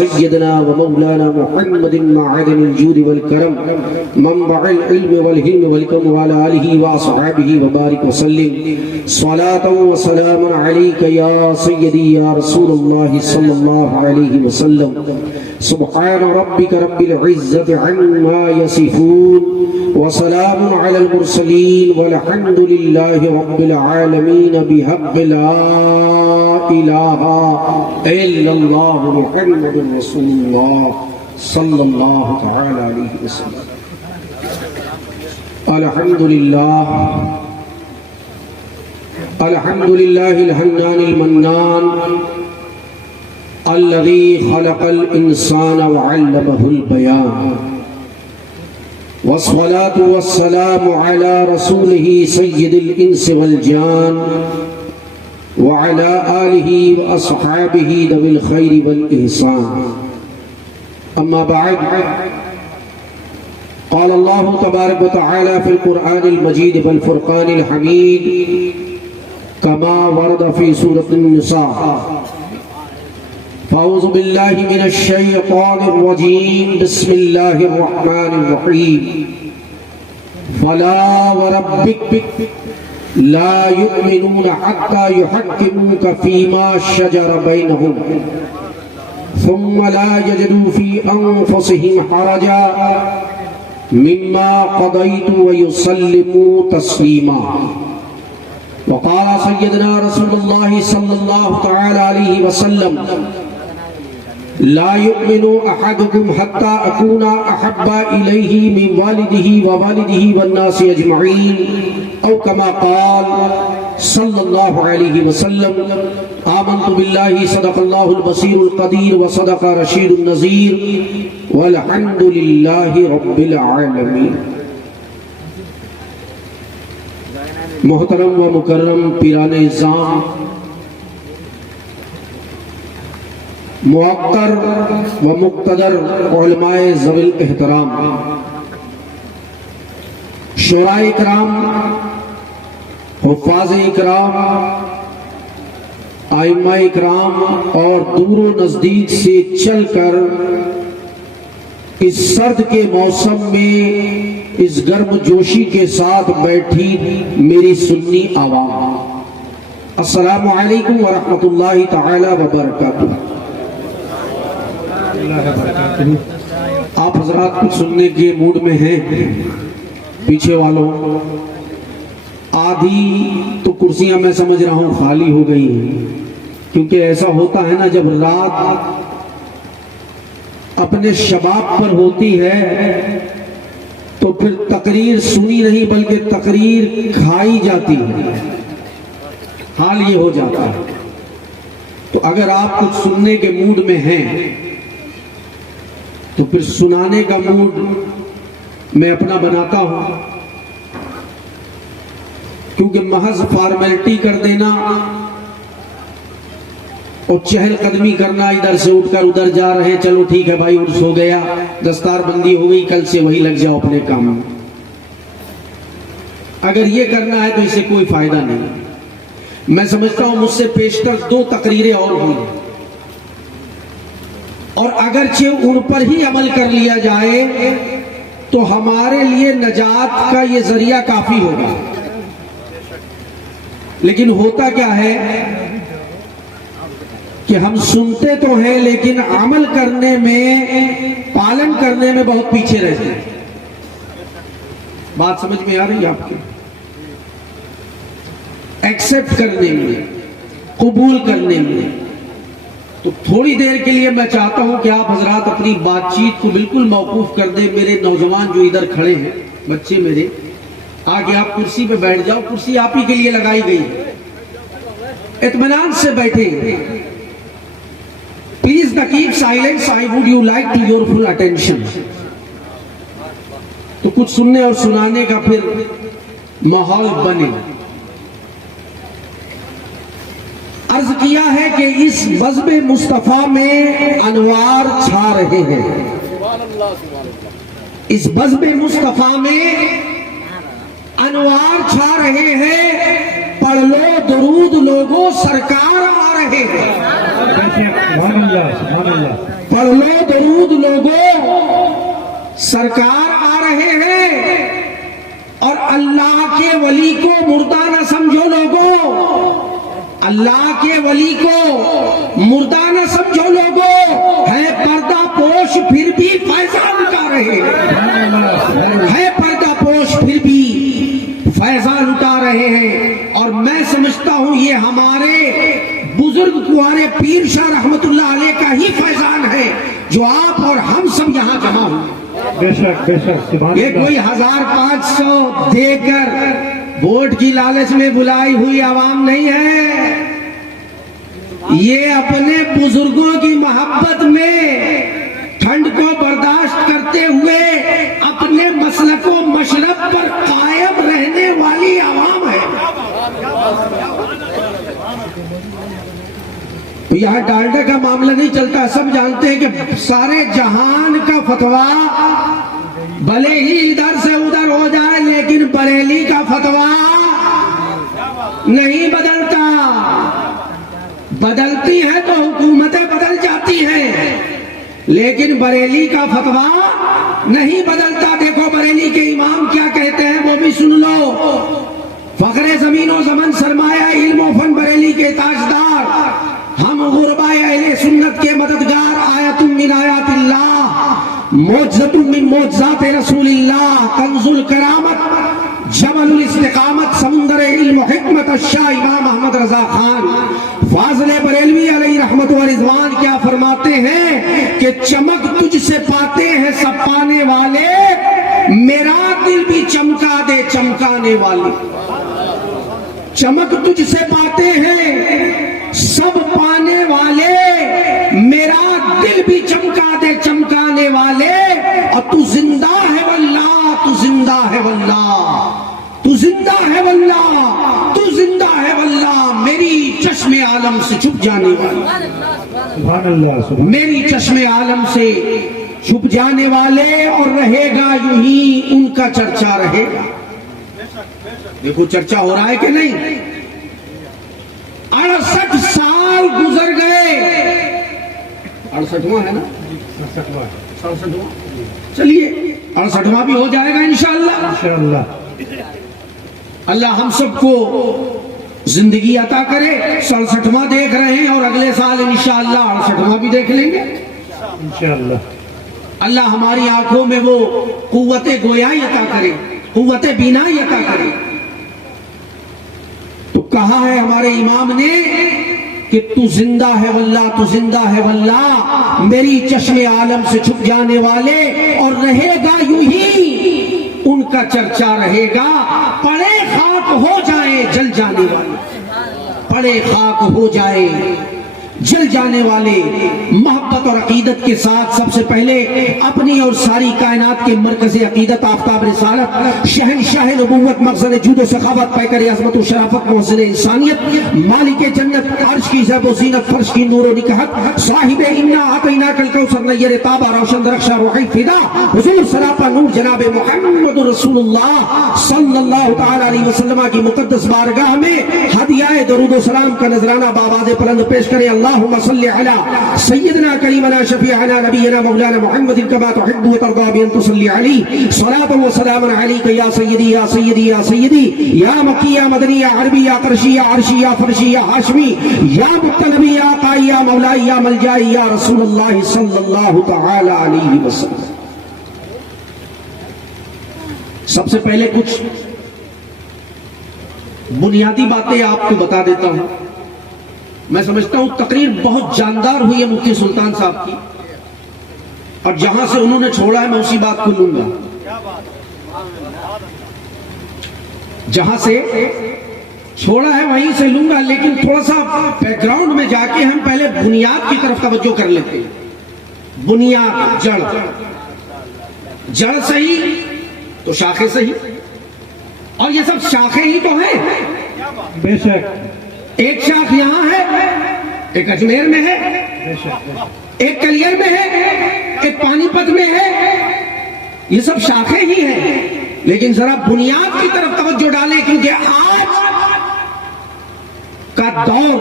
سيدنا ومولانا محمد معدن الجود والكرم منبع العلم والهلم والكرم وعلى آله وأصحابه وبارك وسلم صلاة وسلام عليك يا سيدي يا رسول الله صلى الله عليه وسلم سبحان ربك رب العزة عما يصفون وسلام على المرسلين والحمد لله رب العالمين بحق لا إله إلا الله محمد رسول الله صلى الله تعالى عليه وسلم. الحمد لله الحنان المنان الذي خلق الإنسان وعلمه البيان والصلاة والسلام على رسوله سيد الإنس والجان وعلى آله وأصحابه ذوي الخير والإحسان. أما بعد قال الله تبارك وتعالى في القرآن المجيد والفرقان الحميد كما ورد في سورة النساء فأعوذ بالله من الشيطان الرجيم بسم الله الرحمن الرحيم فلا وربك لا يؤمنون حتى يحكموك فيما شجر بينهم ثم لا يجدوا في أنفسهم حرجا مما قضيت ويسلموا تسليما. وقال سيدنا رسول الله صلى الله تعالى عليه وسلم لا يؤمن أحدكم حتى أكون أحب إليه من والده ووالده والناس أجمعين أو كما قال صلى الله عليه وسلم. آمنت بالله صدق الله البصير القدير وصدق رشيد النذير والحمد لله رب العالمين. محترم و مکرم پیران اعظام، معطر و مقتدر علماء ذوی الاحترام، شورائے اکرام، حفاظ اکرام، ائمہ اکرام اور دور و نزدیک سے چل کر اس سرد کے موسم میں اس گرم جوشی کے ساتھ بیٹھی میری سنی عوام، السلام علیکم ورحمۃ اللہ تعالی وبرکاتہ. آپ حضرات کچھ سننے کے موڈ میں ہیں؟ پیچھے والوں آدھی تو کرسیاں میں سمجھ رہا ہوں خالی ہو گئی ہیں، کیونکہ ایسا ہوتا ہے نا جب رات اپنے شباب پر ہوتی ہے تو پھر تقریر سنی نہیں بلکہ تقریر کھائی جاتی ہے، حال یہ ہو جاتا ہے. تو اگر آپ کچھ سننے کے موڈ میں ہیں تو پھر سنانے کا موڈ میں اپنا بناتا ہوں، کیونکہ محض فارمیلٹی کر دینا اور چہل قدمی کرنا، ادھر سے اٹھ کر ادھر جا رہے ہیں، چلو ٹھیک ہے بھائی عرس ہو گیا، دستار بندی ہو گئی، کل سے وہی لگ جاؤ اپنے کام میں. اگر یہ کرنا ہے تو اسے کوئی فائدہ نہیں. میں سمجھتا ہوں مجھ سے پیشتر 2 تقریریں اور ہوئی، اور اگرچہ ان پر ہی عمل کر لیا جائے تو ہمارے لیے نجات کا یہ ذریعہ کافی ہوگا. لیکن ہوتا کیا ہے کہ ہم سنتے تو ہیں لیکن عمل کرنے میں، پالن کرنے میں بہت پیچھے رہتے ہیں. بات سمجھ میں آ رہی ہے آپ کی؟ ایکسپٹ کرنے میں، قبول کرنے میں. تو تھوڑی دیر کے لیے میں چاہتا ہوں کہ آپ حضرات اپنی بات چیت کو بالکل موقوف کر دیں. میرے نوجوان جو ادھر کھڑے ہیں، بچے میرے، آگے آپ کرسی پہ بیٹھ جاؤ، کرسی آپ ہی کے لیے لگائی گئی، اطمینان سے بیٹھے. Please keep silence. I would you like to your full attention. تو کچھ سننے اور سنانے کا پھر ماحول بنے. عرض کیا ہے کہ اس بزم مصطفیٰ میں انوار چھا رہے ہیں. اس بزم مصطفیٰ میں انوار چھا رہے ہیں. پڑھ لو درود لوگوں، سرکار آ رہے ہیں. پڑھ لو درود لوگوں، سرکار آ رہے ہیں، اور اللہ کے ولی کو مردہ نہ سمجھو لوگوں، اللہ کے ولی کو مردہ نہ سمجھو لوگوں، ہے پردہ پوش پھر بھی فیضان اٹھا رہے ہیں، ہے پردہ پوش پھر بھی فیضان اٹھا رہے ہیں۔ اور میں سمجھتا ہوں یہ ہمارے بزرگ کنوارے پیر شاہ رحمت اللہ علیہ کا ہی فیضان ہے جو آپ اور ہم سب یہاں جمع ہوئے۔ بے شک بے شک، یہ کوئی 1500 دے کر ووٹ کی لالچ میں بلائی ہوئی عوام نہیں ہے، یہ اپنے بزرگوں کی محبت میں ٹھنڈ کو برداشت کرتے ہوئے اپنے مسلک و مشرب پر قائم رہنے والی عوام ہے۔ یہاں ڈالڈا کا معاملہ نہیں چلتا، سب جانتے ہیں کہ سارے جہان کا فتویٰ بھلے ہی ادھر سے ادھر ہو جائے لیکن بریلی کا فتویٰ نہیں بدلتا، بدلتی ہے تو حکومتیں بدل جاتی ہیں لیکن بریلی کا فتویٰ نہیں بدلتا۔ دیکھو بریلی کے امام کیا کہتے ہیں وہ بھی سن لو۔ فخر زمین و زمن سرمایہ علم و فن بریلی کے تاجدار، ہم غرباء اہل سنت کے مددگار، آیت من آیات اللہ، معجزۃ من معجزات رسول اللہ، کنز الکرامت، جبل الاستقامت، سمندر علم و حکمت، الشاہ امام احمد رضا خان فاضل بریلوی علیہ رحمت و رضوان کیا فرماتے ہیں کہ چمک تجھ سے پاتے ہیں سب پانے والے، میرا دل بھی چمکا دے چمکانے والے۔ چمک تجھ سے پاتے ہیں سب پانے والے، میرا دل بھی چمکا دے چمکانے والے، اور تو زندہ ہے واللہ، تو زندہ ہے واللہ، تو زندہ ہے واللہ، تو زندہ ہے واللہ، میری چشم عالم سے چھپ جانے والے، سبحان اللہ، میری چشم عالم سے چھپ جانے والے، اور رہے گا یوں ہی ان کا چرچا رہے گا۔ دیکھو چرچا ہو رہا ہے کہ نہیں؟ 68 سال گزر گئے، 68واں ہے نا، 67واں، چلیے 68واں بھی ہو جائے گا انشاءاللہ۔ انشاءاللہ اللہ ہم سب کو زندگی عطا کرے۔ 67واں دیکھ رہے ہیں اور اگلے سال انشاءاللہ 68واں بھی دیکھ لیں گے انشاءاللہ۔ اللہ ہماری آنکھوں میں وہ قوت گویائی عطا کرے، قوت بینائی عطا کرے۔ تو کہا ہے ہمارے امام نے کہ تو زندہ ہے واللہ، تو زندہ ہے واللہ، میری چشم عالم سے چھپ جانے والے، اور رہے گا یوں ہی ان کا چرچا رہے گا۔ پڑے خاک ہو جائے جل جانے والے، پڑے خاک ہو جائے جل جانے والے، محبت اور عقیدت کے ساتھ سب سے پہلے اپنی اور ساری کائنات کے مرکز عقیدت، آفتاب رسالت، شہنشاہ نبوت، مخزن جود و سخاوت، پیکر عظمت و شرافت، محسن انسانیت، مالک جنت، عرش کی زیب و زینت، فرش کی نور و نکہت، صاحب انا اعطیناک الکوثر، نیر تابہ، روشن درخشاں، روحی فدا، حضور سراپا نور جناب محمد رسول اللہ صلی اللہ تعالی علیہ وسلم کی مقدس بارگاہ میں ہدیہ درود و سلام کا نذرانہ بآواز بلند پیش کریں۔ اللہم صلی علی سیدنا کریمنا شفیعنا نبینا مولانا محمد کما تحب و ترضى بأن تصلی علیہ صلاۃ و سلام علیک یا سیدی یا سیدی یا سیدی، یا مکی یا مدنی یا عربی یا قرشی یا عرشی یا فرشی یا ہاشمی، یا مطلبی یا قائی یا مولائی یا ملجائی یا رسول اللہ صلی اللہ تعالی علیہ وسلم۔ سب سے پہلے کچھ بنیادی باتیں آپ کو بتا دیتا ہوں۔ میں سمجھتا ہوں تقریر بہت جاندار ہوئی ہے مفتی سلطان صاحب کی، اور جہاں سے انہوں نے چھوڑا ہے میں اسی بات کو لوں گا، جہاں سے چھوڑا ہے وہیں سے لوں گا، لیکن تھوڑا سا بیک گراؤنڈ میں جا کے ہم پہلے بنیاد کی طرف توجہ کر لیتے ہیں۔ بنیاد، جڑ صحیح تو شاخیں صحیح، اور یہ سب شاخیں ہی تو ہیں۔ بے شک، ایک شاخ یہاں ہے، ایک اجمیر میں ہے، بے شک، ایک کلیر میں ہے، ایک پانی پت میں ہے، یہ سب شاخیں ہی ہیں، لیکن ذرا بنیاد کی طرف توجہ ڈالیں، کیونکہ آج کا دور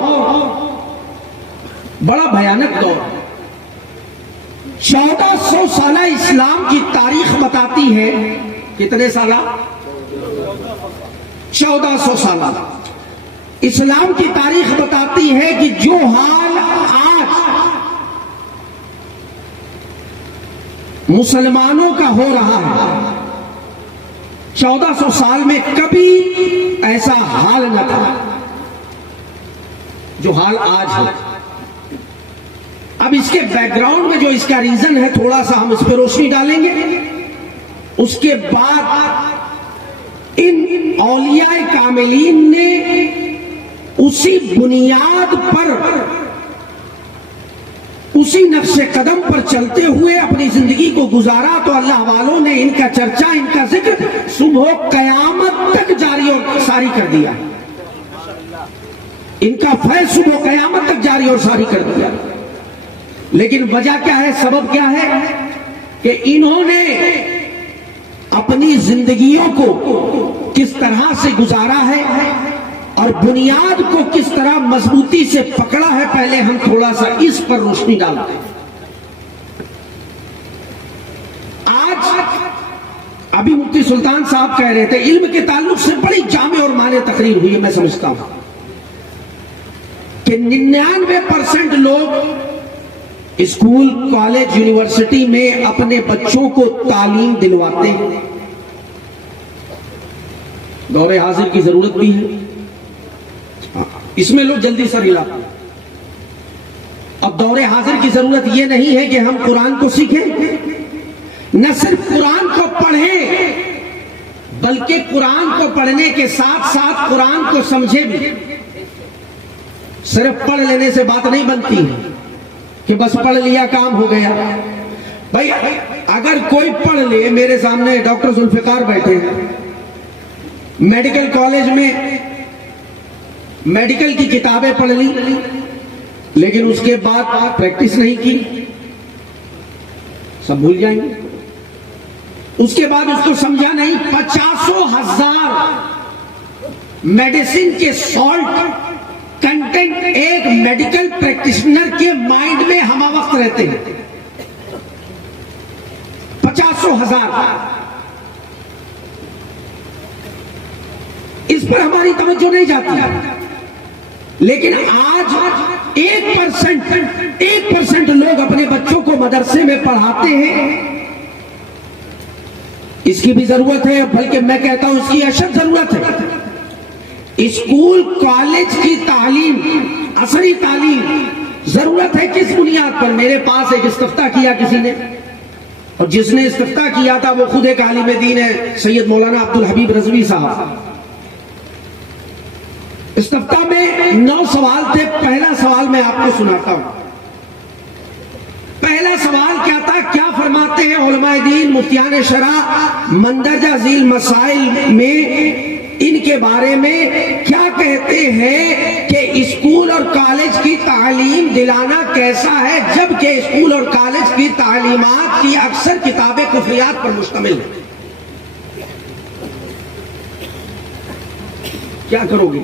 بڑا بھیانک دور. 1400 سالہ اسلام کی تاریخ بتاتی ہے. کتنے سالہ؟ 1400 سالہ اسلام کی تاریخ بتاتی ہے کہ جو حال آج مسلمانوں کا ہو رہا ہے 1400 سال میں کبھی ایسا حال نہ تھا جو حال آج ہے. اب اس کے بیک گراؤنڈ میں جو اس کا ریزن ہے تھوڑا سا ہم اس پہ روشنی ڈالیں گے. اس کے بعد ان اولیاء کاملین نے اسی بنیاد پر اسی نقش قدم پر چلتے ہوئے اپنی زندگی کو گزارا تو اللہ والوں نے ان کا چرچا ان کا ذکر صبح قیامت تک جاری اور ساری کر دیا. ان کا فیض صبح قیامت تک جاری اور ساری کر دیا. لیکن وجہ کیا ہے؟ سبب کیا ہے؟ کہ انہوں نے اپنی زندگیوں کو کس طرح سے گزارا ہے اور بنیاد کو کس طرح مضبوطی سے پکڑا ہے. پہلے ہم تھوڑا سا اس پر روشنی ڈالتے ہیں. آج ابھی مفتی سلطان صاحب کہہ رہے تھے علم کے تعلق سے بڑی جامع اور مانع تقریر ہوئی ہے. میں سمجھتا ہوں کہ 99% لوگ اسکول کالج یونیورسٹی میں اپنے بچوں کو تعلیم دلواتے ہیں. دور حاضر کی ضرورت بھی ہے. اس میں لوگ جلدی سر ہلاتے ہیں. اب دور حاضر کی ضرورت یہ نہیں ہے کہ ہم قرآن کو سیکھیں، نہ صرف قرآن کو پڑھیں بلکہ قرآن کو پڑھنے کے ساتھ ساتھ قرآن کو سمجھیں بھی. صرف پڑھ لینے سے بات نہیں بنتی کہ بس پڑھ لیا کام ہو گیا. بھائی اگر کوئی پڑھ لے، میرے سامنے ڈاکٹر ذوالفقار بیٹھے ہیں، میڈیکل کالج میں میڈیکل کی کتابیں پڑھ لی لیکن اس کے بعد پریکٹس نہیں کی، سب بھول جائیں گے. اس کے بعد اس کو سمجھا نہیں. 50,000 میڈیسن کے سالٹ کنٹینٹ ایک میڈیکل پریکٹیشنر کے مائنڈ میں ہمہ وقت رہتے ہیں. 50,000. اس پر ہماری توجہ نہیں جاتی. لیکن آج 1% لوگ اپنے بچوں کو مدرسے میں پڑھاتے ہیں. اس کی بھی ضرورت ہے، بلکہ میں کہتا ہوں اس کی اشد ضرورت ہے. اسکول کالج کی تعلیم، عصری تعلیم ضرورت ہے. کس بنیاد پر؟ میرے پاس ایک استفتاء کیا کسی نے، اور جس نے استفتاء کیا تھا وہ خود ایک عالم دین ہے، سید مولانا عبدالحبیب رضوی صاحب. استفتاء میں 9 سوال تھے. پہلا سوال میں آپ کو سناتا ہوں. پہلا سوال کیا تھا؟ کیا فرماتے ہیں علماء دین مفتیان شرع مندرجہ ذیل مسائل میں ان کے بارے میں کیا کہتے ہیں کہ اسکول اور کالج کی تعلیم دلانا کیسا ہے، جبکہ اسکول اور کالج کی تعلیمات کی اکثر کتابیں کفریات پر مشتمل ہیں. کیا کرو گے؟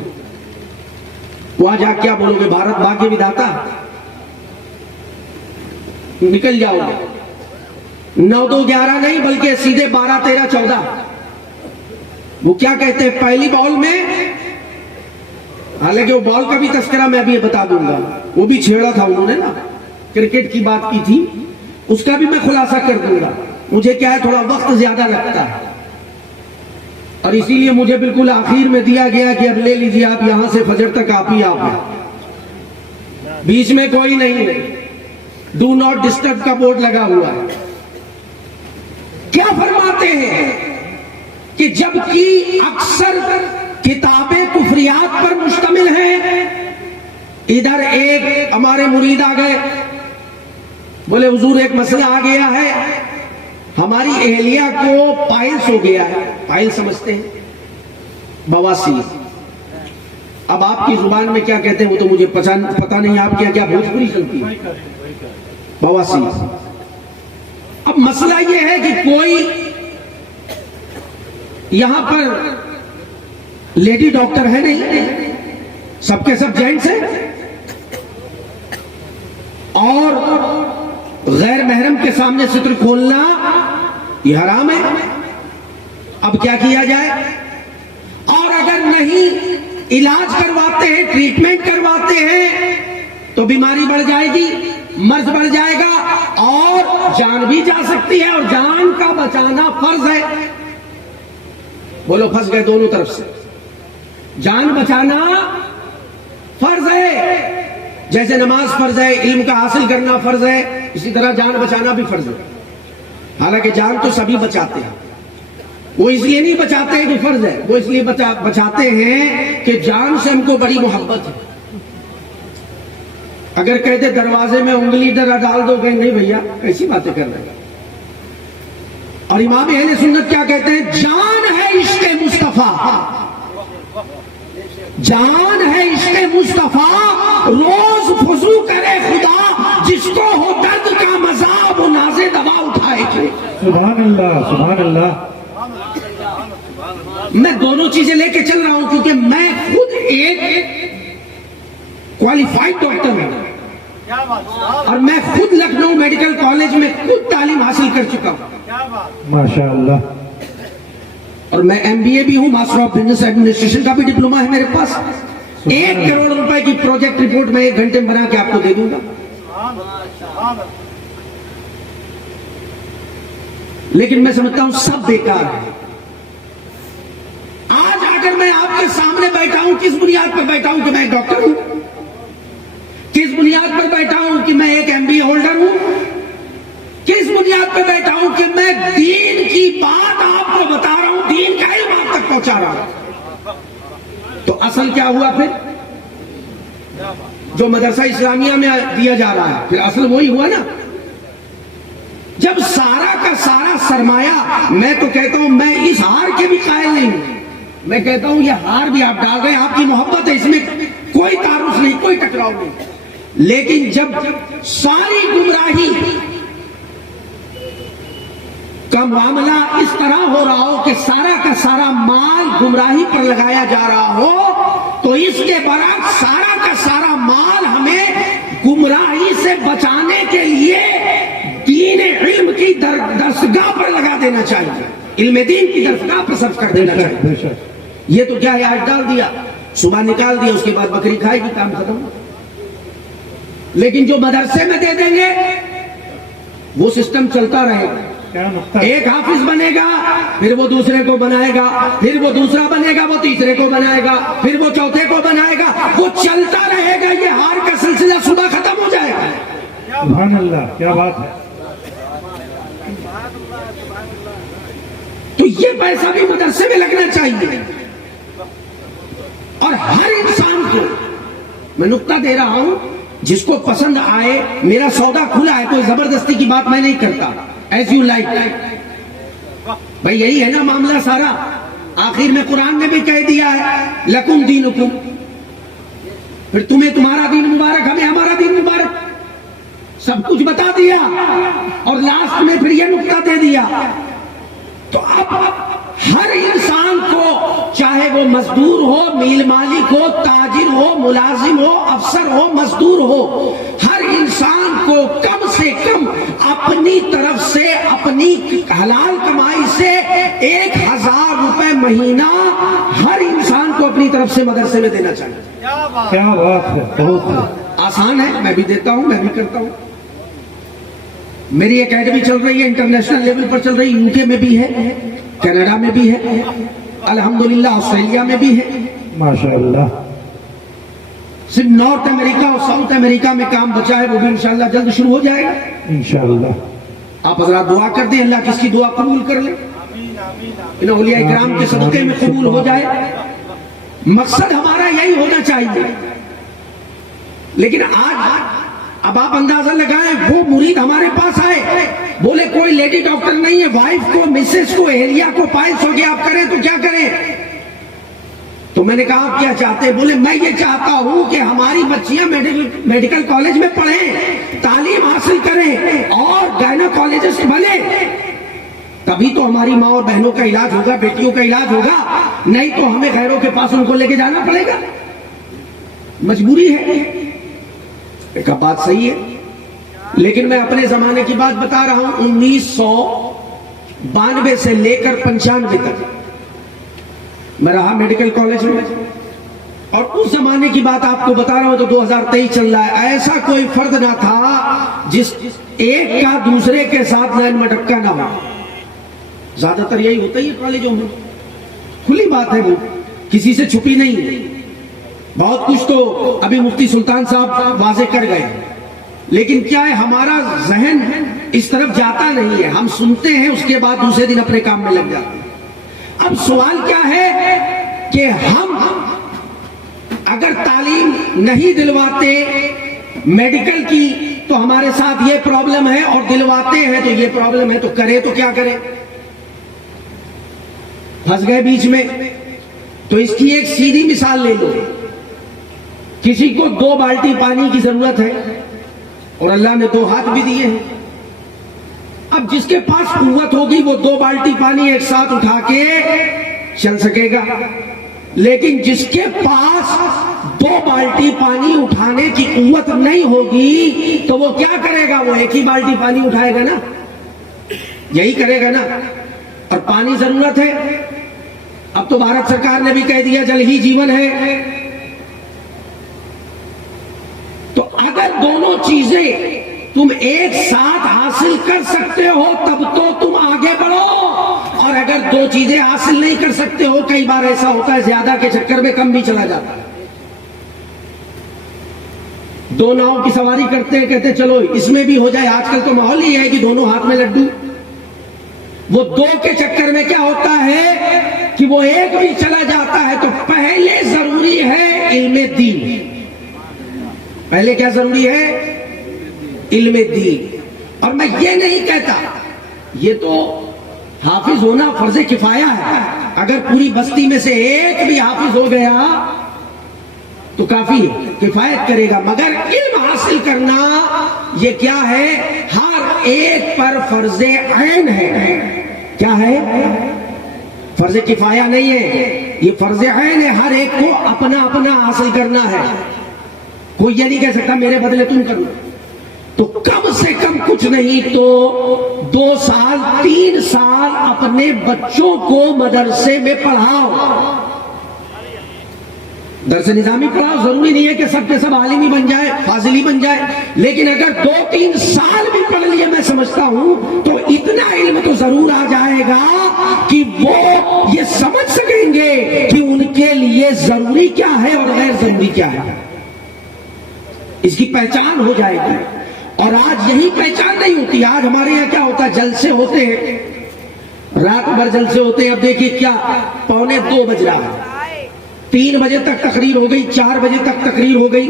وہاں جا کیا بولو گے؟ بھارت بھاگیہ ودھاتا، نکل جاؤ گے. 9 2 11 نہیں بلکہ سیدھے 12 13 14. وہ کیا کہتے ہیں پہلی بال میں، حالانکہ وہ بال کا بھی تذکرہ میں ابھی بتا دوں گا، وہ بھی چھیڑا تھا انہوں نے نا، کرکٹ کی بات کی تھی، اس کا بھی میں خلاصہ کر دوں گا. مجھے کیا ہے تھوڑا وقت زیادہ لگتا ہے اور اسی لیے مجھے بالکل آخر میں دیا گیا کہ اب لے لیجیے آپ، یہاں سے فجر تک آپ ہی آپ ہیں، بیچ میں کوئی نہیں ہے. ڈو ناٹ ڈسٹرب کا بورڈ لگا ہوا ہے. کیا فرماتے ہیں کہ جبکہ اکثر کتابیں کفریات پر مشتمل ہیں، ادھر ایک ہمارے مرید آ گئے، بولے حضور ایک مسئلہ آ گیا ہے، ہماری اہلیہ کو پائلس ہو گیا ہے. پائل سمجھتے ہیں؟ بواسیر. اب آپ کی زبان میں کیا کہتے ہیں وہ تو مجھے پتہ نہیں، آپ کیا کیا بھوجپوری چلتی ہے؟ بواسیر. اب مسئلہ یہ ہے کہ کوئی یہاں پر لیڈی ڈاکٹر ہے نہیں، سب کے سب جینٹس ہیں. اور غیر محرم کے سامنے ستر کھولنا یہ حرام ہے. اب کیا کیا جائے؟ اور اگر نہیں علاج کرواتے ہیں، ٹریٹمنٹ کرواتے ہیں تو بیماری بڑھ جائے گی، مرض بڑھ جائے گا اور جان بھی جا سکتی ہے، اور جان کا بچانا فرض ہے. بولو پھنس گئے دونوں طرف سے. جان بچانا فرض ہے، جیسے نماز فرض ہے، علم کا حاصل کرنا فرض ہے، اسی طرح جان بچانا بھی فرض ہے. حالانکہ جان تو سبھی بچاتے ہیں، وہ اس لیے نہیں بچاتے ہیں کہ فرض ہے، وہ اس لیے بچاتے ہیں کہ جان سے ہم کو بڑی محبت ہے. اگر کہتے دروازے میں انگلی ادھر ڈال دو، کہ نہیں بھیا کیسی باتیں کر رہے ہیں. اور امام اہل سنت کیا کہتے ہیں؟ جان ہے عشق مصطفیٰ، جان ہے عشق مصطفیٰ، روز فضو کرے خدا، جس کو ہو درد کا مذاق وہ ناز دوا اٹھائے گا. سبحان اللہ، سبحان اللہ. میں دونوں چیزیں لے کے چل رہا ہوں کیونکہ میں خود ایک کوالیفائڈ ڈاکٹر ہوں اور میں خود لکھنؤ میڈیکل کالج میں خود تعلیم حاصل کر چکا ہوں. ماشاء اللہ. اور میں ایم بی اے بھی ہوں، ماسٹر آف بزنس ایڈمنسٹریشن کا بھی ڈپلوما ہے میرے پاس. 1 کروڑ روپے کی پروجیکٹ رپورٹ میں 1 گھنٹے میں بنا کے آپ کو دے دوں گا. لیکن میں سمجھتا ہوں سب بیکار ہے. آج اگر میں آپ کے سامنے بیٹھا ہوں، کس بنیاد پر بیٹھا ہوں؟ کہ میں ایک ڈاکٹر ہوں. کس بنیاد پر بیٹھا ہوں؟ کہ میں ایک ایم بی اے ہولڈر ہوں. کس بنیاد پر بیٹھا ہوں؟ کہ میں دین کی بات آپ کو بتا رہا ہوں، دین کا علم آپ تک پہنچا رہا ہوں. تو اصل کیا ہوا پھر؟ جو مدرسہ اسلامیہ میں دیا جا رہا ہے، پھر اصل وہی ہوا نا. جب سارا کا سارا سرمایہ، میں تو کہتا ہوں میں اس ہار کے بھی قائل نہیں ہوں. میں کہتا ہوں یہ ہار بھی آپ ڈال گئے، آپ کی محبت ہے، اس میں کوئی تعارف نہیں، کوئی ٹکراؤ نہیں. لیکن جب ساری گمراہی کا معاملہ اس طرح ہو رہا ہو کہ سارا کا سارا مال گمراہی پر لگایا جا رہا ہو، تو اس کے برعکس سارا کا سارا مال ہمیں گمراہی سے بچانے کے لیے دین علم کی درسگاہ پر لگا دینا چاہیے، علم دین کی درسگاہ پر صرف کر دینا چاہیے. یہ تو کیا ہے، آج ڈال دیا، صبح نکال دیا، اس کے بعد بکری کھائے گی، کام ختم. لیکن جو مدرسے میں دے دیں گے وہ سسٹم چلتا رہے گا. ایک حافظ بنے گا، پھر وہ دوسرے کو بنائے گا، پھر وہ دوسرا بنے گا، وہ تیسرے کو بنائے گا، پھر وہ چوتھے کو بنائے گا، وہ چلتا رہے گا. یہ ہار کا سلسلہ صبح ختم ہو جائے گا. سبحان اللہ، کیا بات ہے. تو یہ پیسہ بھی مدرسے میں لگنا چاہیے. اور ہر انسان کو میں نقطہ دے رہا ہوں، جس کو پسند آئے، میرا سودا کھلا ہے، کوئی زبردستی کی بات میں نہیں کرتا. As you like. بھائی یہی ہے نا معاملہ سارا. آخر میں قرآن نے بھی کہہ دیا ہے لکم دینکم، پھر تمہیں تمہارا دین مبارک، ہمیں ہمارا دین مبارک، سب کچھ بتا دیا اور لاسٹ میں پھر یہ نقطہ دے دیا. تو اب ہر انسان کو، چاہے وہ مزدور ہو، میل مالک ہو، تاجر ہو، ملازم ہو، افسر ہو، مزدور ہو، ہر انسان کو کم سے کم اپنی طرف سے، اپنی حلال کمائی سے 1000 روپے مہینہ ہر انسان کو اپنی طرف سے مدرسے میں دینا چاہیے. کیا بات ہے، بہت آسان ہے، میں بھی دیتا ہوں، میں بھی کرتا ہوں. میری اکیڈمی چل رہی ہے، انٹرنیشنل لیول پر چل رہی ہے، یو کے میں بھی ہے، کینیڈا میں بھی ہے، الحمدللہ آسٹریلیا میں بھی ہے. ماشاءاللہ. صرف نارتھ امریکہ اور ساؤتھ امریکہ میں کام بچا ہے، وہ بھی انشاءاللہ جلد شروع ہو جائے گا. انشاءاللہ. آپ حضرات دعا کر دیں، اللہ کس کی دعا قبول کر لے، ان اولیاء اکرام کے صدقے میں قبول ہو جائے. مقصد ہمارا یہی ہونا چاہیے. لیکن آج اب آپ اندازہ لگائیں، وہ مرید ہمارے پاس آئے، بولے کوئی لیڈی ڈاکٹر نہیں ہے، وائف کو، مسز کو، اہلیہ کو پائلس ہو گیا، آپ کریں تو کیا کریں؟ تو میں نے کہا آپ کیا چاہتے ہیں؟ بولے میں یہ چاہتا ہوں کہ ہماری بچیاں میڈیکل کالج میں پڑھیں، تعلیم حاصل کریں اور گائنوکالوجسٹ بنے، تبھی تو ہماری ماں اور بہنوں کا علاج ہوگا، بیٹیوں کا علاج ہوگا. نہیں تو ہمیں غیروں کے پاس ان کو لے کے جانا پڑے گا، مجبوری ہے. ایک بات صحیح ہے. لیکن میں اپنے زمانے کی بات بتا رہا ہوں، 1992 سے لے کر 95 تک میں رہا میڈیکل کالج میں، اور اس زمانے کی بات آپ کو بتا رہا ہوں تو 2023 چل رہا ہے. ایسا کوئی فرد نہ تھا جس ایک کا دوسرے کے ساتھ لائن میں ڈکا نہ ہو. زیادہ تر یہی ہوتا ہی ہے کالجوں میں، کھلی بات ہے، وہ کسی سے چھپی نہیں ہے. بہت کچھ تو ابھی مفتی سلطان صاحب واضح کر گئے، لیکن کیا ہے ہمارا ذہن اس طرف جاتا نہیں ہے. ہم سنتے ہیں، اس کے بعد دوسرے دن اپنے کام میں لگ جاتے ہیں. اب سوال کیا ہے کہ ہم اگر تعلیم نہیں دلواتے میڈیکل کی تو ہمارے ساتھ یہ پرابلم ہے، اور دلواتے ہیں تو یہ پرابلم ہے، تو کرے تو کیا کرے؟ پھنس گئے بیچ میں. تو اس کی ایک سیدھی مثال لے لو. کسی کو 2 بالٹی پانی کی ضرورت ہے اور اللہ نے 2 ہاتھ بھی دیے ہیں. اب جس کے پاس قوت ہوگی وہ 2 بالٹی پانی ایک ساتھ اٹھا کے چل سکے گا، لیکن جس کے پاس 2 بالٹی پانی اٹھانے کی قوت نہیں ہوگی تو وہ کیا کرے گا؟ وہ ایک ہی بالٹی پانی اٹھائے گا نا، یہی کرے گا نا. اور پانی ضرورت ہے. اب تو بھارت سرکار نے بھی کہہ دیا جل ہی جیون ہے. تو اگر دونوں چیزیں تم ایک ساتھ حاصل کر سکتے ہو تب تو تم آگے بڑھو، اور اگر 2 چیزیں حاصل نہیں کر سکتے ہو، کئی بار ایسا ہوتا ہے زیادہ کے چکر میں کم بھی چلا جاتا ہے. 2 ناؤ کی سواری کرتے ہیں، کہتے ہیں چلو اس میں بھی ہو جائے. آج کل تو ماحول ہی ہے کہ دونوں ہاتھ میں لڈو. وہ 2 کے چکر میں کیا ہوتا ہے کہ وہ ایک بھی چلا جاتا ہے. تو پہلے ضروری ہے علم دین. پہلے کیا ضروری ہے؟ علم دین. اور میں یہ نہیں کہتا، یہ تو حافظ ہونا فرض کفایہ ہے. اگر پوری بستی میں سے ایک بھی حافظ ہو گیا تو کافی ہے، کفایت کرے گا. مگر علم حاصل کرنا یہ کیا ہے؟ ہر ایک پر فرض عین ہے. کیا ہے؟ فرض کفایہ نہیں ہے، یہ فرض عین ہے. ہر ایک کو اپنا اپنا حاصل کرنا ہے. کوئی یہ نہیں کہہ سکتا میرے بدلے تم کرنا. تو کم سے کم کچھ نہیں تو 2 سال 3 سال اپنے بچوں کو مدرسے میں پڑھاؤ. درس نظامی پڑھاؤ. ضروری نہیں ہے کہ سب کے سب عالم ہی بن جائے، فاضل ہی بن جائے، لیکن اگر 2-3 سال بھی پڑھ لیے میں سمجھتا ہوں تو اتنا علم تو ضرور آ جائے گا کہ وہ یہ سمجھ سکیں گے کہ ان کے لیے ضروری کیا ہے اور غیر ضروری کیا ہے. اس کی پہچان ہو جائے گی. اور آج یہی پہچان نہیں ہوتی. آج ہمارے یہاں کیا ہوتا ہے، جلسے ہوتے ہیں، رات بھر جلسے ہوتے ہیں. اب دیکھیے کیا 1:45 بج رہا ہے، 3 بجے تک تقریر ہو گئی، 4 بجے تک تقریر ہو گئی،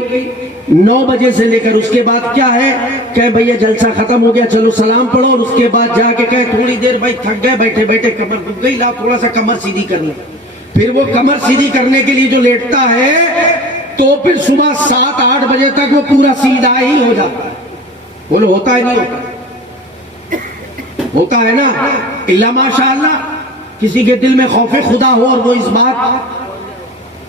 9 بجے سے لے کر اس کے بعد کیا ہے کہ بھیا جلسہ ختم ہو گیا، چلو سلام پڑھو. اور اس کے بعد جا کے کہے تھوڑی دیر بھائی تھک گئے، بیٹھے بیٹھے کمر دکھ گئی، لا تھوڑا سا کمر سیدھی کر لیں. پھر وہ کمر سیدھی کرنے کے لیے جو لیٹتا ہے تو پھر صبح 7-8 بجے تک وہ پورا سیدھا ہی ہو جاتا ہے. بولو ہوتا ہے نہیں ہوتا؟ ہوتا ہے نا. الا ماشاء اللہ کسی کے دل میں خوف خدا ہو اور وہ اس بات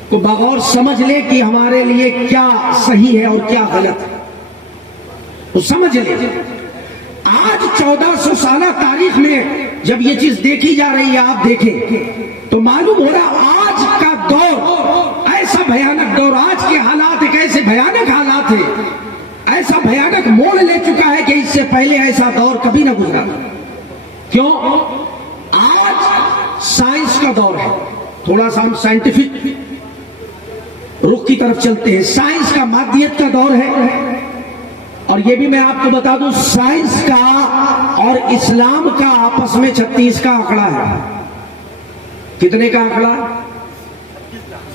کو بغور سمجھ لے کہ ہمارے لیے کیا صحیح ہے اور کیا غلط ہے، تو سمجھ لے. آج 1400 سالہ تاریخ میں جب یہ چیز دیکھی جا رہی ہے، آپ دیکھیں تو معلوم ہو رہا آج کا دور ایسا بھیانک دور، آج کے حالات ایک ایسے بھیانک حالات ہیں، ایسا بھیانک موڑ لے چکا ہے کہ اس سے پہلے ایسا دور کبھی نہ گزرا. کیوں؟ آج سائنس کا دور ہے. تھوڑا سا ہم سائنٹیفک رخ کی طرف چلتے ہیں. سائنس کا مادیت کا دور ہے. اور یہ بھی میں آپ کو بتا دوں، سائنس کا اور اسلام کا آپس میں 36 کا آنکڑا ہے. کتنے کا آنکڑا؟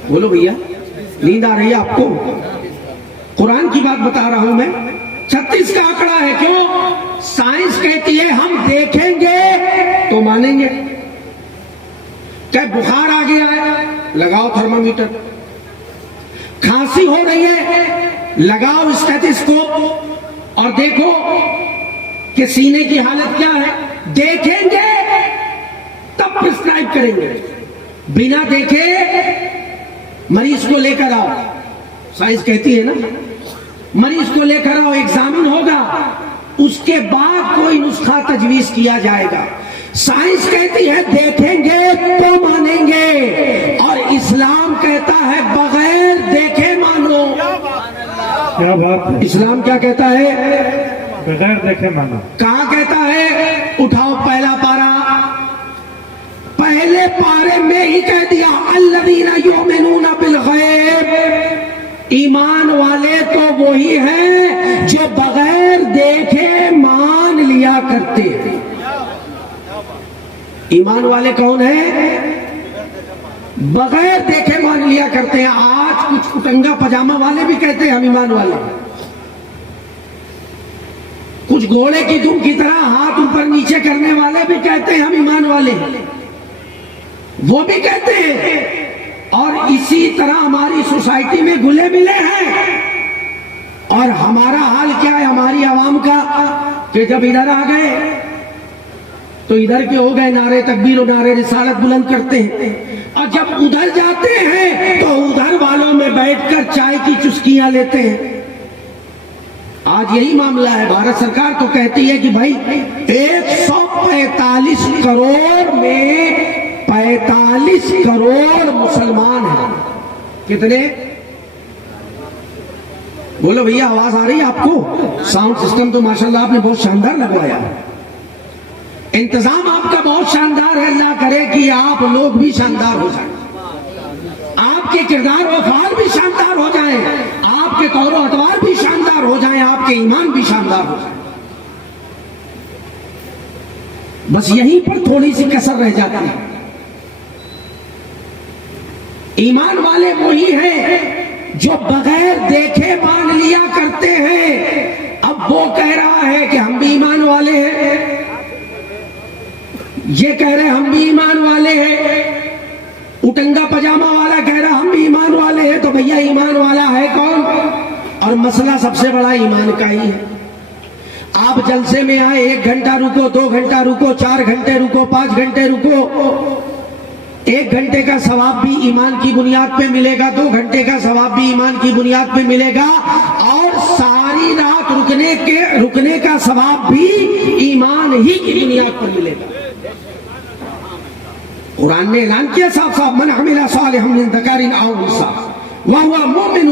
بولو بھیا، نیند آ رہی ہے آپ کو؟ قرآن کی بات بتا رہا ہوں میں. 36 کا آنکڑا ہے. کیوں؟ سائنس کہتی ہے ہم دیکھیں گے تو مانیں گے. کہ بخار آ گیا ہے، لگاؤ تھرمامیٹر. کھانسی ہو رہی ہے، لگاؤ اسٹیتھوسکوپ اور دیکھو کہ سینے کی حالت کیا ہے. دیکھیں گے تب پرسکرائب کریں گے. بنا دیکھے مریض کو لے کر آؤ. سائنس کہتی ہے نا، مریض کو لے کر آؤ، ایگزامن ہوگا، اس کے بعد کوئی نسخہ تجویز کیا جائے گا. سائنس کہتی ہے دیکھیں گے تو مانیں گے، اور اسلام کہتا ہے بغیر دیکھے مانو. کیا بات ہے. اسلام کیا کہتا ہے؟ بغیر دیکھے مانا. کہاں کہتا ہے؟ اٹھاؤ پہلا پارا، پہلے پارے میں ہی کہہ دیا الذین یؤمنون بالغیب. ایمان والے تو وہی ہیں جو بغیر دیکھے مان لیا کرتے ہیں. ایمان والے کون ہیں؟ بغیر دیکھے مان لیا کرتے ہیں. آج کچھ اٹنگا پاجامہ والے بھی کہتے ہیں ہم ایمان والے. کچھ گھوڑے کی دم کی طرح ہاتھ اوپر نیچے کرنے والے بھی کہتے ہیں ہم ایمان والے. وہ بھی کہتے ہیں. اور اسی طرح ہماری سوسائٹی میں گلے ملے ہیں. اور ہمارا حال کیا ہے ہماری عوام کا کہ جب ادھر آ گئے تو ادھر کے ہو گئے نعرے تکبیر و نعرے رسالت بلند کرتے ہیں، اور جب ادھر جاتے ہیں تو ادھر والوں میں بیٹھ کر چائے کی چسکیاں لیتے ہیں. آج یہی معاملہ ہے. بھارت سرکار تو کہتی ہے کہ بھائی 145 کروڑ میں 45 کروڑ مسلمان ہیں. کتنے؟ بولو بھیا آواز آ رہی ہے آپ کو؟ ساؤنڈ سسٹم تو ماشاءاللہ آپ نے بہت شاندار لگوایا. انتظام آپ کا بہت شاندار ہے. اللہ کرے کہ آپ لوگ بھی شاندار ہو جائیں، آپ کے کردار و افعال بھی شاندار ہو جائیں، آپ کے طور و اطوار بھی شاندار ہو جائیں، آپ کے ایمان بھی شاندار ہو جائیں. بس یہیں پر تھوڑی سی کسر رہ جاتی ہے. ایمان والے وہی ہیں جو بغیر دیکھے مان لیا کرتے ہیں. اب وہ کہہ رہا ہے کہ ہم بھی ایمان والے ہیں، یہ کہہ رہے ہم بھی ایمان والے ہیں، اٹنگا پاجامہ والا کہہ رہا ہم بھی ایمان والے ہیں. تو بھیا ایمان والا ہے کون؟ اور مسئلہ سب سے بڑا ایمان کا ہی ہے. آپ جلسے میں آئے 1 گھنٹہ رکو، 2 گھنٹہ رکو، 4 گھنٹے رکو، 5 گھنٹے رکو، 1 گھنٹے کا ثواب بھی ایمان کی بنیاد پہ ملے گا، 2 گھنٹے کا ثواب بھی ایمان کی بنیاد پہ ملے گا، اور ساری رات رکنے کا ثواب بھی ایمان ہی کی بنیاد پر ملے گا. قرآن نے اعلان کیا صاف صاف من عمل صالحا من ذکر او انثى وهو مؤمن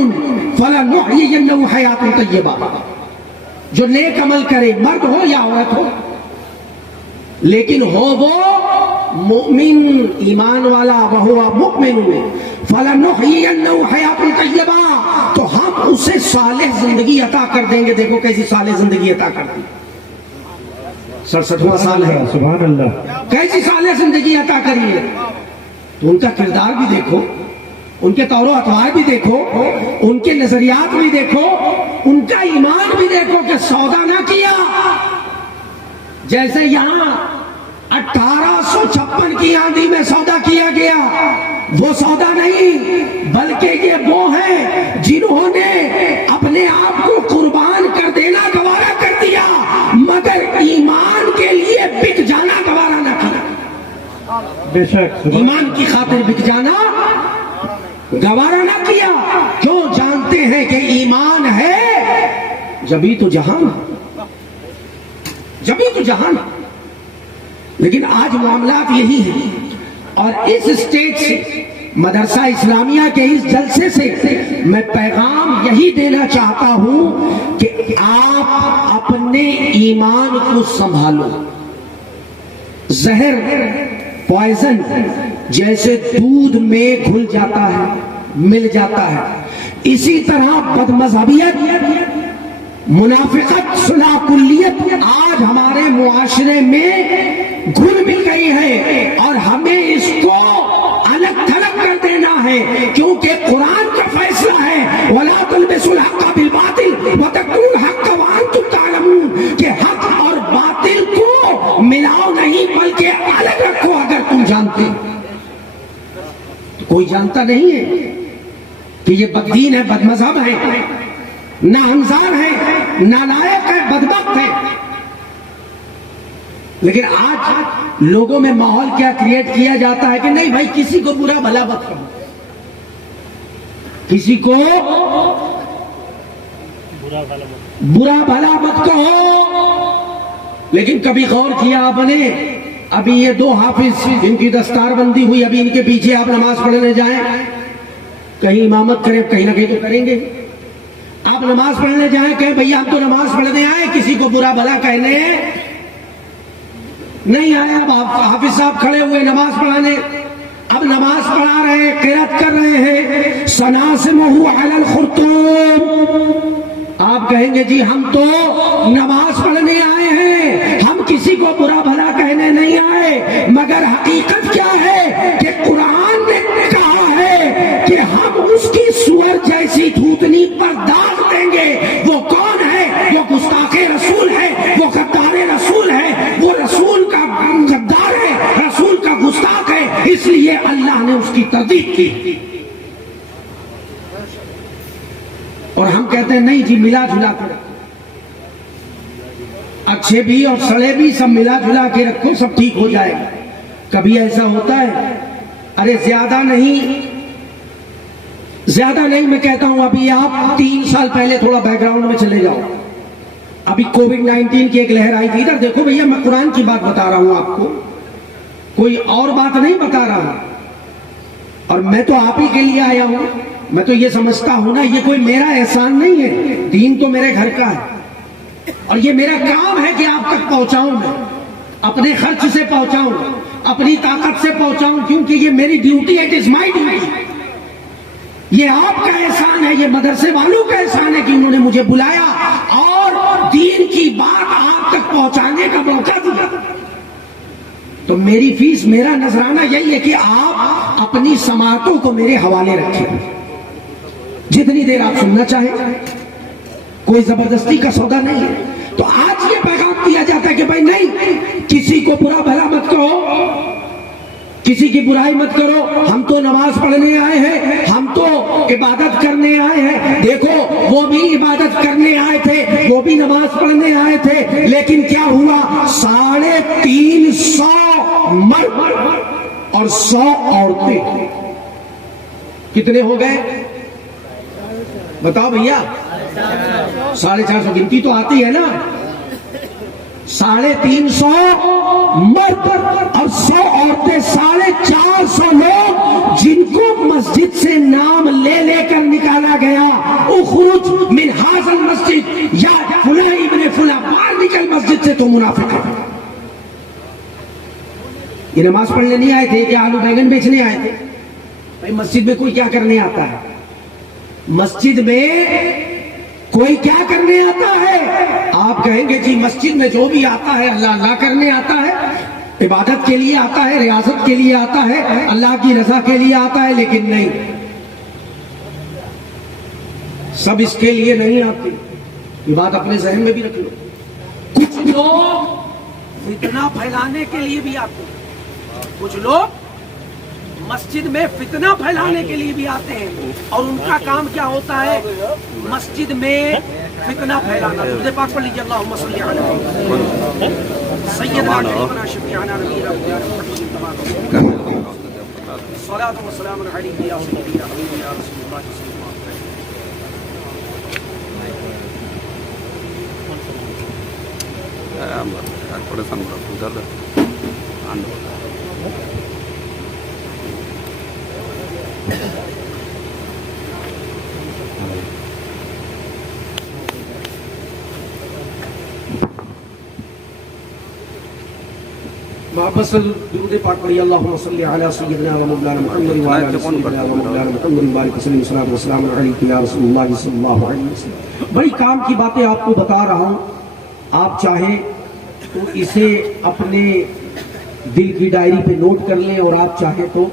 فلنحيينه حیاتا طیبہ. جو نیک عمل کرے، مرد ہو یا عورت ہو، لیکن ہو وہ مؤمن ایمان والا، وہو مؤمن فلنحيينه حیاتا طیبہ، تو ہم اسے صالح زندگی عطا کر دیں گے. دیکھو کیسی صالح زندگی عطا کرتی. 67واں سال ہے. سبحان اللہ. کیسی صالح زندگی عطا کری ہے. تو ان کا کردار بھی دیکھو، ان کے طور و اطوار بھی دیکھو، ان کے نظریات بھی دیکھو، ان کا ایمان بھی دیکھو کہ سودا نہ کیا. جیسے یہاں 1856 کی آندھی میں سودا کیا گیا، وہ سودا نہیں، بلکہ یہ وہ ہیں جنہوں نے اپنے آپ کو قربان کر دینا گوارا کر دیا، مگر ایمان کے لیے بک جانا گوارا نہ کیا. بے شک ایمان کی خاطر بک جانا گوارا نہ کیا. کیوں؟ جانتے ہیں کہ ایمان ہے جبھی تو جہان، جبھی تو جہان. لیکن آج معاملات یہی ہیں. اور اس اسٹیج سے، مدرسہ اسلامیہ کے اس جلسے سے میں پیغام یہی دینا چاہتا ہوں کہ آپ اپنے ایمان کو سنبھالو. زہر، پوائزن جیسے دودھ میں گھل جاتا ہے، مل جاتا ہے، اسی طرح بدمذہبیت، منافقت، صلح کلیت آج ہمارے معاشرے میں گھل مل گئی ہے، اور ہمیں اس کو الگ تھلگ کر دینا ہے. کیونکہ قرآن کا فیصلہ ہے وَلَا تَلْبِسُوا الْحَقَّ بِالْبَاطِلِ وَتَكْتُمُوا الْحَقَّ وَأَنْتُمْ تَعْلَمُونَ، کہ حق اور باطل کو ملاؤ نہیں بلکہ الگ رکھو اگر تم جانتے. کوئی جانتا نہیں ہے کہ یہ بددین ہے، بد مذہب ہے، ناہمزار ہے، نالائق ہے، بدبخت ہے. لیکن آج لوگوں میں ماحول کیا کریٹ کیا جاتا ہے کہ نہیں بھائی کسی کو برا بھلا مت کہو، کسی کو برا بھلا مت کہو، لیکن کبھی غور کیا آپ نے، ابھی یہ دو حافظ جن کی دستار بندی ہوئی، ابھی ان کے پیچھے آپ نماز پڑھنے جائیں، کہیں امامت کریں، کہیں نہ کہیں تو کریں گے. آپ نماز پڑھنے جائیں، کہیں بھئی ہم تو نماز پڑھنے آئے، کسی کو برا بھلا کہنے نہیں آئے. اب حافظ صاحب کھڑے ہوئے نماز پڑھانے، اب نماز پڑھا رہے ہیں، قرات کر رہے ہیں، سناسمہ علی الخرطوم. آپ کہیں گے جی ہم تو نماز پڑھنے آئے ہیں، ہم کسی کو برا بھلا کہنے نہیں آئے. مگر حقیقت کیا ہے کہ قرآن نے کہا ہے کہ ہم اس کی سور جیسی تھوتنی پر داغ دیں گے. وہ کون ہے؟ وہ گستاخ رسول ہے، وہ غدار رسول ہے، وہ رسول کا غدار ہے، رسول کا گستاخ ہے. اس لیے اللہ نے اس کی تردید کی. اور ہم کہتے ہیں نہیں جی ملا جلا کر، اچھے بھی اور سڑے بھی سب ملا جلا کے رکھو، سب ٹھیک ہو جائے گا. کبھی ایسا ہوتا ہے؟ ارے زیادہ نہیں میں کہتا ہوں. ابھی آپ 3 سال پہلے تھوڑا بیک گراؤنڈ میں چلے جاؤ. ابھی کووڈ-19 کی ایک لہر آئی تھی. ادھر دیکھو بھیا، میں قرآن کی بات بتا رہا ہوں آپ کو، کوئی اور بات نہیں بتا رہا. اور میں تو آپ ہی کے لیے آیا ہوں. میں تو یہ سمجھتا ہوں نا، یہ کوئی میرا احسان نہیں ہے، دین تو میرے گھر کا ہے، اور یہ میرا کام ہے کہ آپ تک پہنچاؤں. میں اپنے خرچ سے پہنچاؤں، اپنی طاقت سے پہنچاؤں، کیونکہ یہ میری ڈیوٹی ہے. It is my duty. یہ آپ کا احسان ہے، یہ مدرسے والوں کا احسان ہے کہ انہوں نے مجھے بلایا اور دین کی بات آپ تک پہنچانے کا موقع دیا. تو میری فیس، میرا نذرانہ یہی ہے کہ آپ اپنی سماعتوں کو میرے حوالے رکھیں، جتنی دیر آپ سننا چاہیں. کوئی زبردستی کا سودا نہیں ہے. تو آج یہ پیغام دیا جاتا ہے کہ بھائی نہیں، کسی کو برا بھلا مت کہو، کسی کی برائی مت کرو. ہم تو نماز پڑھنے آئے ہیں، ہم تو عبادت کرنے آئے ہیں. دیکھو وہ بھی عبادت کرنے آئے تھے، وہ بھی نماز پڑھنے آئے تھے، لیکن کیا ہوا؟ 350 مرد اور 100 عورتیں. کتنے ہو گئے بتاؤ بھیا؟ 450. گنتی تو آتی ہے نا. 350 مرد اور 100 عورتیں، 450 لوگ جن کو مسجد سے نام لے لے کر نکالا گیا. اخرج من هذا المسجد یا فلاں ابن فلاں، باہر نکل مسجد سے، تو منافق ہے. یہ نماز پڑھنے نہیں آئے تھے کہ آلو بیگن بیچنے آئے تھے. بھائی مسجد میں کوئی کیا کرنے آتا ہے؟ مسجد میں کوئی کیا کرنے آتا ہے؟ آپ کہیں گے جی مسجد میں جو بھی آتا ہے اللہ اللہ کرنے آتا ہے، عبادت کے لیے آتا ہے، ریاضت کے لیے آتا ہے، اللہ کی رضا کے لیے آتا ہے. لیکن نہیں، سب اس کے لیے نہیں آتے. یہ بات اپنے ذہن میں بھی رکھ لو. کچھ لوگ فتنہ پھیلانے کے لیے بھی آتے ہیں، کچھ لوگ مسجد میں فتنہ پھیلانے کے لیے بھی آتے ہیں، اور ان کا کام کیا ہوتا ہے؟ مسجد میں فتنہ پھیلانا. درود پاک پڑھ لیجیے، اللہم صلی علی سیدنا حبیبنا شفیعنا نبینا صلاۃ و سلام علیک یا سیدی یا حبیبی یا رسول اللہ صلی اللہ علیہ محبت سے درود پاک پڑھیے. اللہم صلی علی سیدنا و مولانا محمد و علی سیدنا و مولانا محمد بارک وسلم صلاۃ و سلام علیک یا رسول اللہ صلی اللہ علیہ وسلم. بڑی کام کی باتیں آپ کو بتا رہا ہوں. آپ چاہیں تو اسے اپنے دل کی ڈائری پہ نوٹ کر لیں، اور آپ چاہیں تو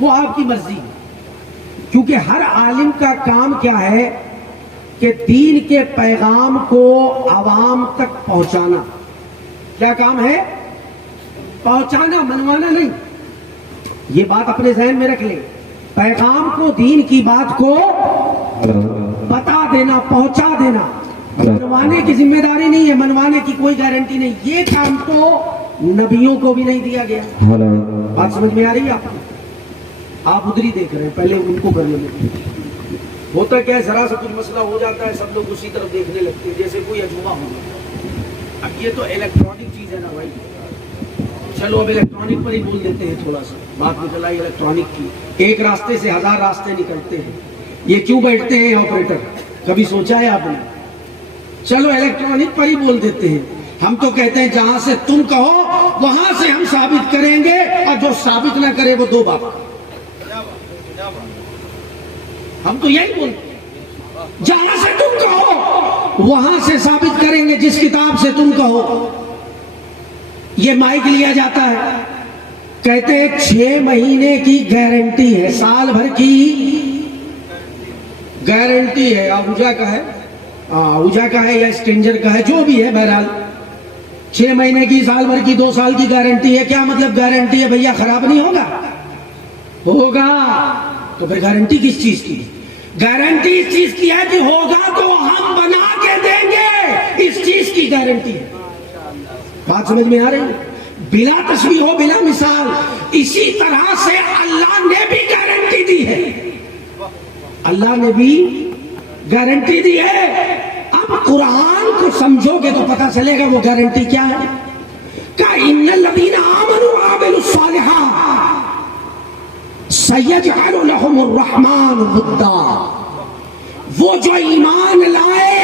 وہ آپ کی مرضی. کیونکہ ہر عالم کا کام کیا ہے کہ دین کے پیغام کو عوام تک پہنچانا. کیا کام ہے؟ پہنچانا، منوانا نہیں. یہ بات اپنے ذہن میں رکھ لیں. پیغام کو، دین کی بات کو بتا دینا، پہنچا دینا. منوانے کی ذمہ داری نہیں ہے، منوانے کی کوئی گارنٹی نہیں. یہ کام تو نبیوں کو بھی نہیں دیا گیا. بات سمجھ میں آ رہی ہے آپ کو؟ آپ ادھر ہی دیکھ رہے ہیں، پہلے ان کو کرنے میں ہوتا کیا ہے، ذرا سا کچھ مسئلہ ہو جاتا ہے، سب لوگ اسی طرف دیکھنے لگتے ہیں جیسے کوئی اجوبہ ہوگا. اب یہ تو الیکٹرانک چیز ہے نا بھائی. چلو اب الیکٹرانک پر ہی بول دیتے ہیں, تھوڑا سا بات نکل آئی الیکٹرانک کی. ایک راستے سے 1000 راستے نکلتے ہیں. یہ کیوں بیٹھتے ہیں آپریٹر, کبھی سوچا ہے آپ نے؟ چلو الیکٹرانک پر ہی بول دیتے ہیں. ہم تو کہتے ہیں جہاں سے تم کہو وہاں سے ہم ثابت کریں گے, اور جو ثابت نہ کرے وہ 2 بات. ہم تو یہی بولتے ہیں, جہاں سے تم کہو وہاں سے ثابت کریں گے, جس کتاب سے تم کہو. یہ مائک لیا جاتا ہے, کہتے ہیں 6 مہینے کی گارنٹی ہے, سال بھر کی گارنٹی ہے. آہوجا کا ہے, آہوجا کا ہے یا اسٹرینجر کا ہے, جو بھی ہے, بہرحال 6 مہینے کی, سال بھر کی, 2 سال کی گارنٹی ہے. کیا مطلب گارنٹی ہے بھیا؟ خراب نہیں ہوگا؟ ہوگا. تو پھر گارنٹی کس چیز کی؟ گارنٹی اس چیز کی ہے کہ ہوگا تو ہم بنا کے دیں گے, اس چیز کی گارنٹی ہے. بات سمجھ میں آ رہی ہے؟ بلا تشبیہ ہو, بلا مثال. اسی طرح سے اللہ نے بھی گارنٹی دی ہے, اللہ نے بھی گارنٹی دی ہے. اب قرآن کو سمجھو گے تو پتہ چلے گا وہ گارنٹی کیا ہے. کہ ان الذین آمنوا وعملوا الصالحات سیجعل لهم الرحمن ودا. وہ جو ایمان لائے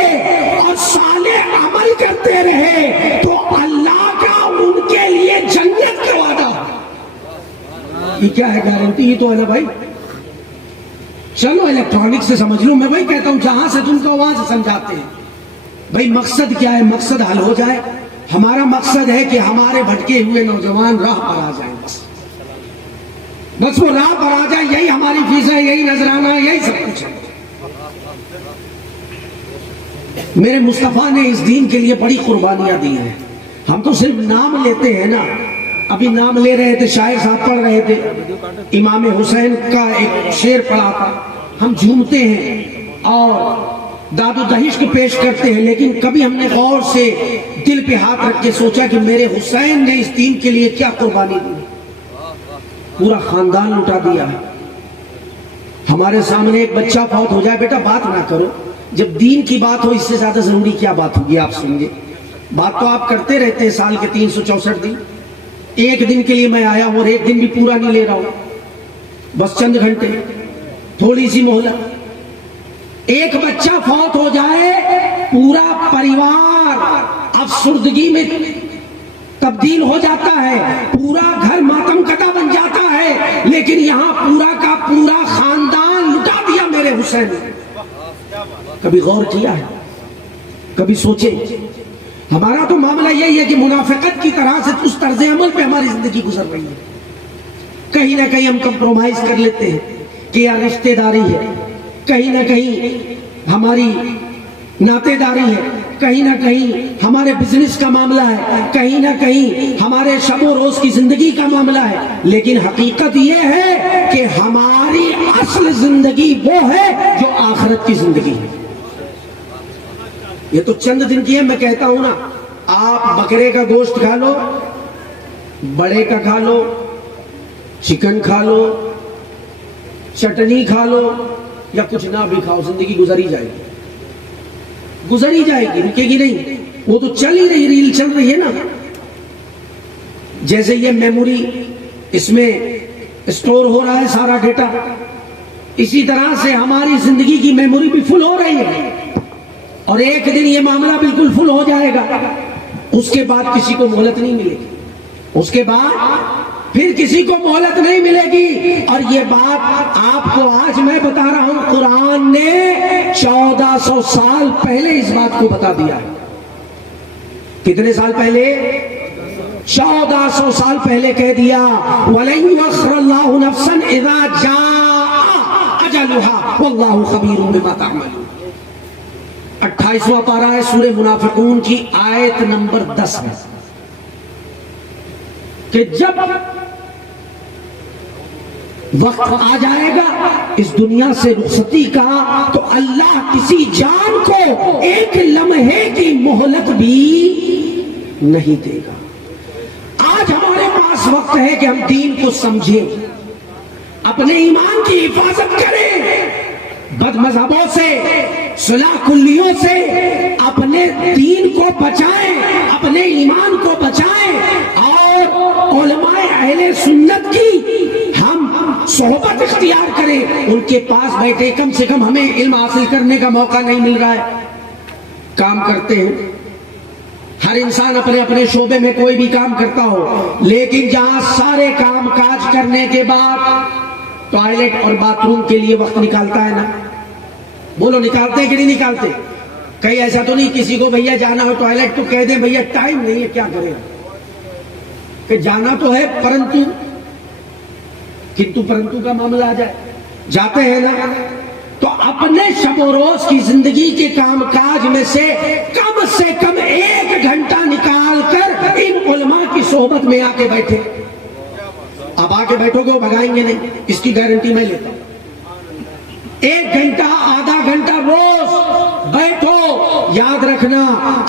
اور صالح عمل کرتے رہے تو اللہ کا ان کے لیے جنت کا وعدہ. یہ کیا ہے گارنٹی؟ یہ تو ہے نا بھائی. چلو الیکٹرانک سے سمجھ لوں. میں بھائی کہتا ہوں جہاں سے تم کو وہاں سے سمجھاتے ہیں. بھائی مقصد کیا ہے؟ مقصد حل ہو جائے. ہمارا مقصد ہے کہ ہمارے بھٹکے ہوئے نوجوان راہ پر آ جائیں. بس وہ راہ پر آ جائے, یہی ہماری فیس ہے, یہی نذرانہ ہے, یہی سب کچھ ہے. میرے مصطفیٰ نے اس دین کے لیے بڑی قربانیاں دی ہیں. ہم تو صرف نام لیتے ہیں نا. ابھی نام لے رہے تھے, شاعر صاحب پڑھ رہے تھے, امام حسین کا ایک شعر پڑھا تھا. ہم جھومتے ہیں اور داد و دہشت پیش کرتے ہیں, لیکن کبھی ہم نے غور سے دل پہ ہاتھ رکھ کے سوچا کہ میرے حسین نے اس دین کے لیے کیا قربانی دی. پورا خاندان لٹا دیا. ہمارے سامنے ایک بچہ فوت ہو جائے, بیٹا بات نہ کرو. جب دین کی بات ہو اس سے زیادہ ضروری کیا بات ہوگی؟ آپ سنیے. بات تو آپ کرتے رہتے ہیں سال کے 364 دن. ایک دن کے لیے میں آیا ہوں اور ایک دن بھی پورا نہیں لے رہا ہوں, بس چند گھنٹے, تھوڑی سی مہلت. ایک بچہ فوت ہو جائے پورا پریوار افسردگی میں تبدیل ہو جاتا ہے, پورا گھر ماتم کتا بن جاتا ہے. لیکن یہاں پورا کا پورا خاندان لٹا دیا میرے حسین نے. کبھی غور کیا ہے؟ کبھی سوچے؟ ہمارا تو معاملہ یہی ہے کہ منافقت کی طرح سے اس طرز عمل پہ ہماری زندگی گزر رہی ہے. کہیں نہ کہیں ہم کمپرومائز کر لیتے ہیں کہ یار رشتہ داری ہے, کہیں نہ کہیں ہماری ناطے داری ہے, کہیں نہ کہیں ہمارے بزنس کا معاملہ ہے, کہیں نہ کہیں ہمارے شب و روز کی زندگی کا معاملہ ہے. لیکن حقیقت یہ ہے کہ ہماری اصل زندگی وہ ہے جو آخرت کی زندگی ہے. یہ تو چند دن کی ہے. میں کہتا ہوں نا, آپ بکرے کا گوشت کھا لو, بڑے کا کھا لو, چکن کھا لو, چٹنی کھا لو, یا کچھ نہ بھی کھاؤ, زندگی گزر ہی جائے گی, گزر ہی جائے گی, رکے گی نہیں. وہ تو چل ہی رہی, ریل چل رہی ہے نا. جیسے یہ میموری اس میں اسٹور ہو رہا ہے سارا ڈیٹا, اسی طرح سے ہماری زندگی کی میموری بھی فل ہو رہی ہے. اور ایک دن یہ معاملہ بالکل فل ہو جائے گا, اس کے بعد کسی کو مہلت نہیں ملے گی, اس کے بعد پھر کسی کو مہلت نہیں ملے گی. اور یہ بات آپ کو آج میں بتا رہا ہوں, قرآن نے 1400 سال پہلے اس بات کو بتا دیا ہے. کتنے سال پہلے؟ 1400 سال پہلے کہہ دیا, وَلَن يُؤَخِّرَ اللَّهُ نَفْسًا إِذَا جَاءَ أَجَلُهَا وَاللَّهُ خَبِيرٌ بِمَا تَعْمَلُونَ. 28واں پارہ ہے سورہ منافقون کی, آیت نمبر 10 ہے کہ جب وقت آ جائے گا اس دنیا سے رخصتی کا تو اللہ کسی جان کو ایک لمحے کی مہلت بھی نہیں دے گا. آج ہمارے پاس وقت ہے کہ ہم دین کو سمجھیں, اپنے ایمان کی حفاظت کریں, بد مذہبوں سے, صلاح کلیوں سے اپنے دین کو بچائیں، اپنے ایمان کو بچائیں، اور علماء اہل سنت کی ہم صحبت اختیار کریں. ان کے پاس بیٹھے کم سے کم ہمیں علم حاصل کرنے کا موقع نہیں مل رہا ہے. کام کرتے ہیں، ہر انسان اپنے اپنے شعبے میں کوئی بھی کام کرتا ہو، لیکن جہاں سارے کام کاج کرنے کے بعد ٹوائلٹ اور باتھ روم کے لیے وقت نکالتا ہے نا؟ بولو نکالتے ہیں کہ نہیں نکالتے؟ کہیں ایسا تو نہیں کسی کو بھیا جانا ہو ٹوائلٹ تو کہہ دیں بھیا ٹائم نہیں ہے، کیا کریں کہ جانا تو ہے پرنتو کا معاملہ آ جائے. جاتے ہیں نا تو اپنے شب و روز کی زندگی کے کام کاج میں سے کم 1 گھنٹہ نکال کر ان علماء کی صحبت میں آ کے بیٹھے. اب آ کے بیٹھو گے وہ بھگائیں گے نہیں، اس کی گارنٹی میں لیتا ہوں. 1 گھنٹہ آدھا گھنٹہ روز بیٹھو. یاد رکھنا،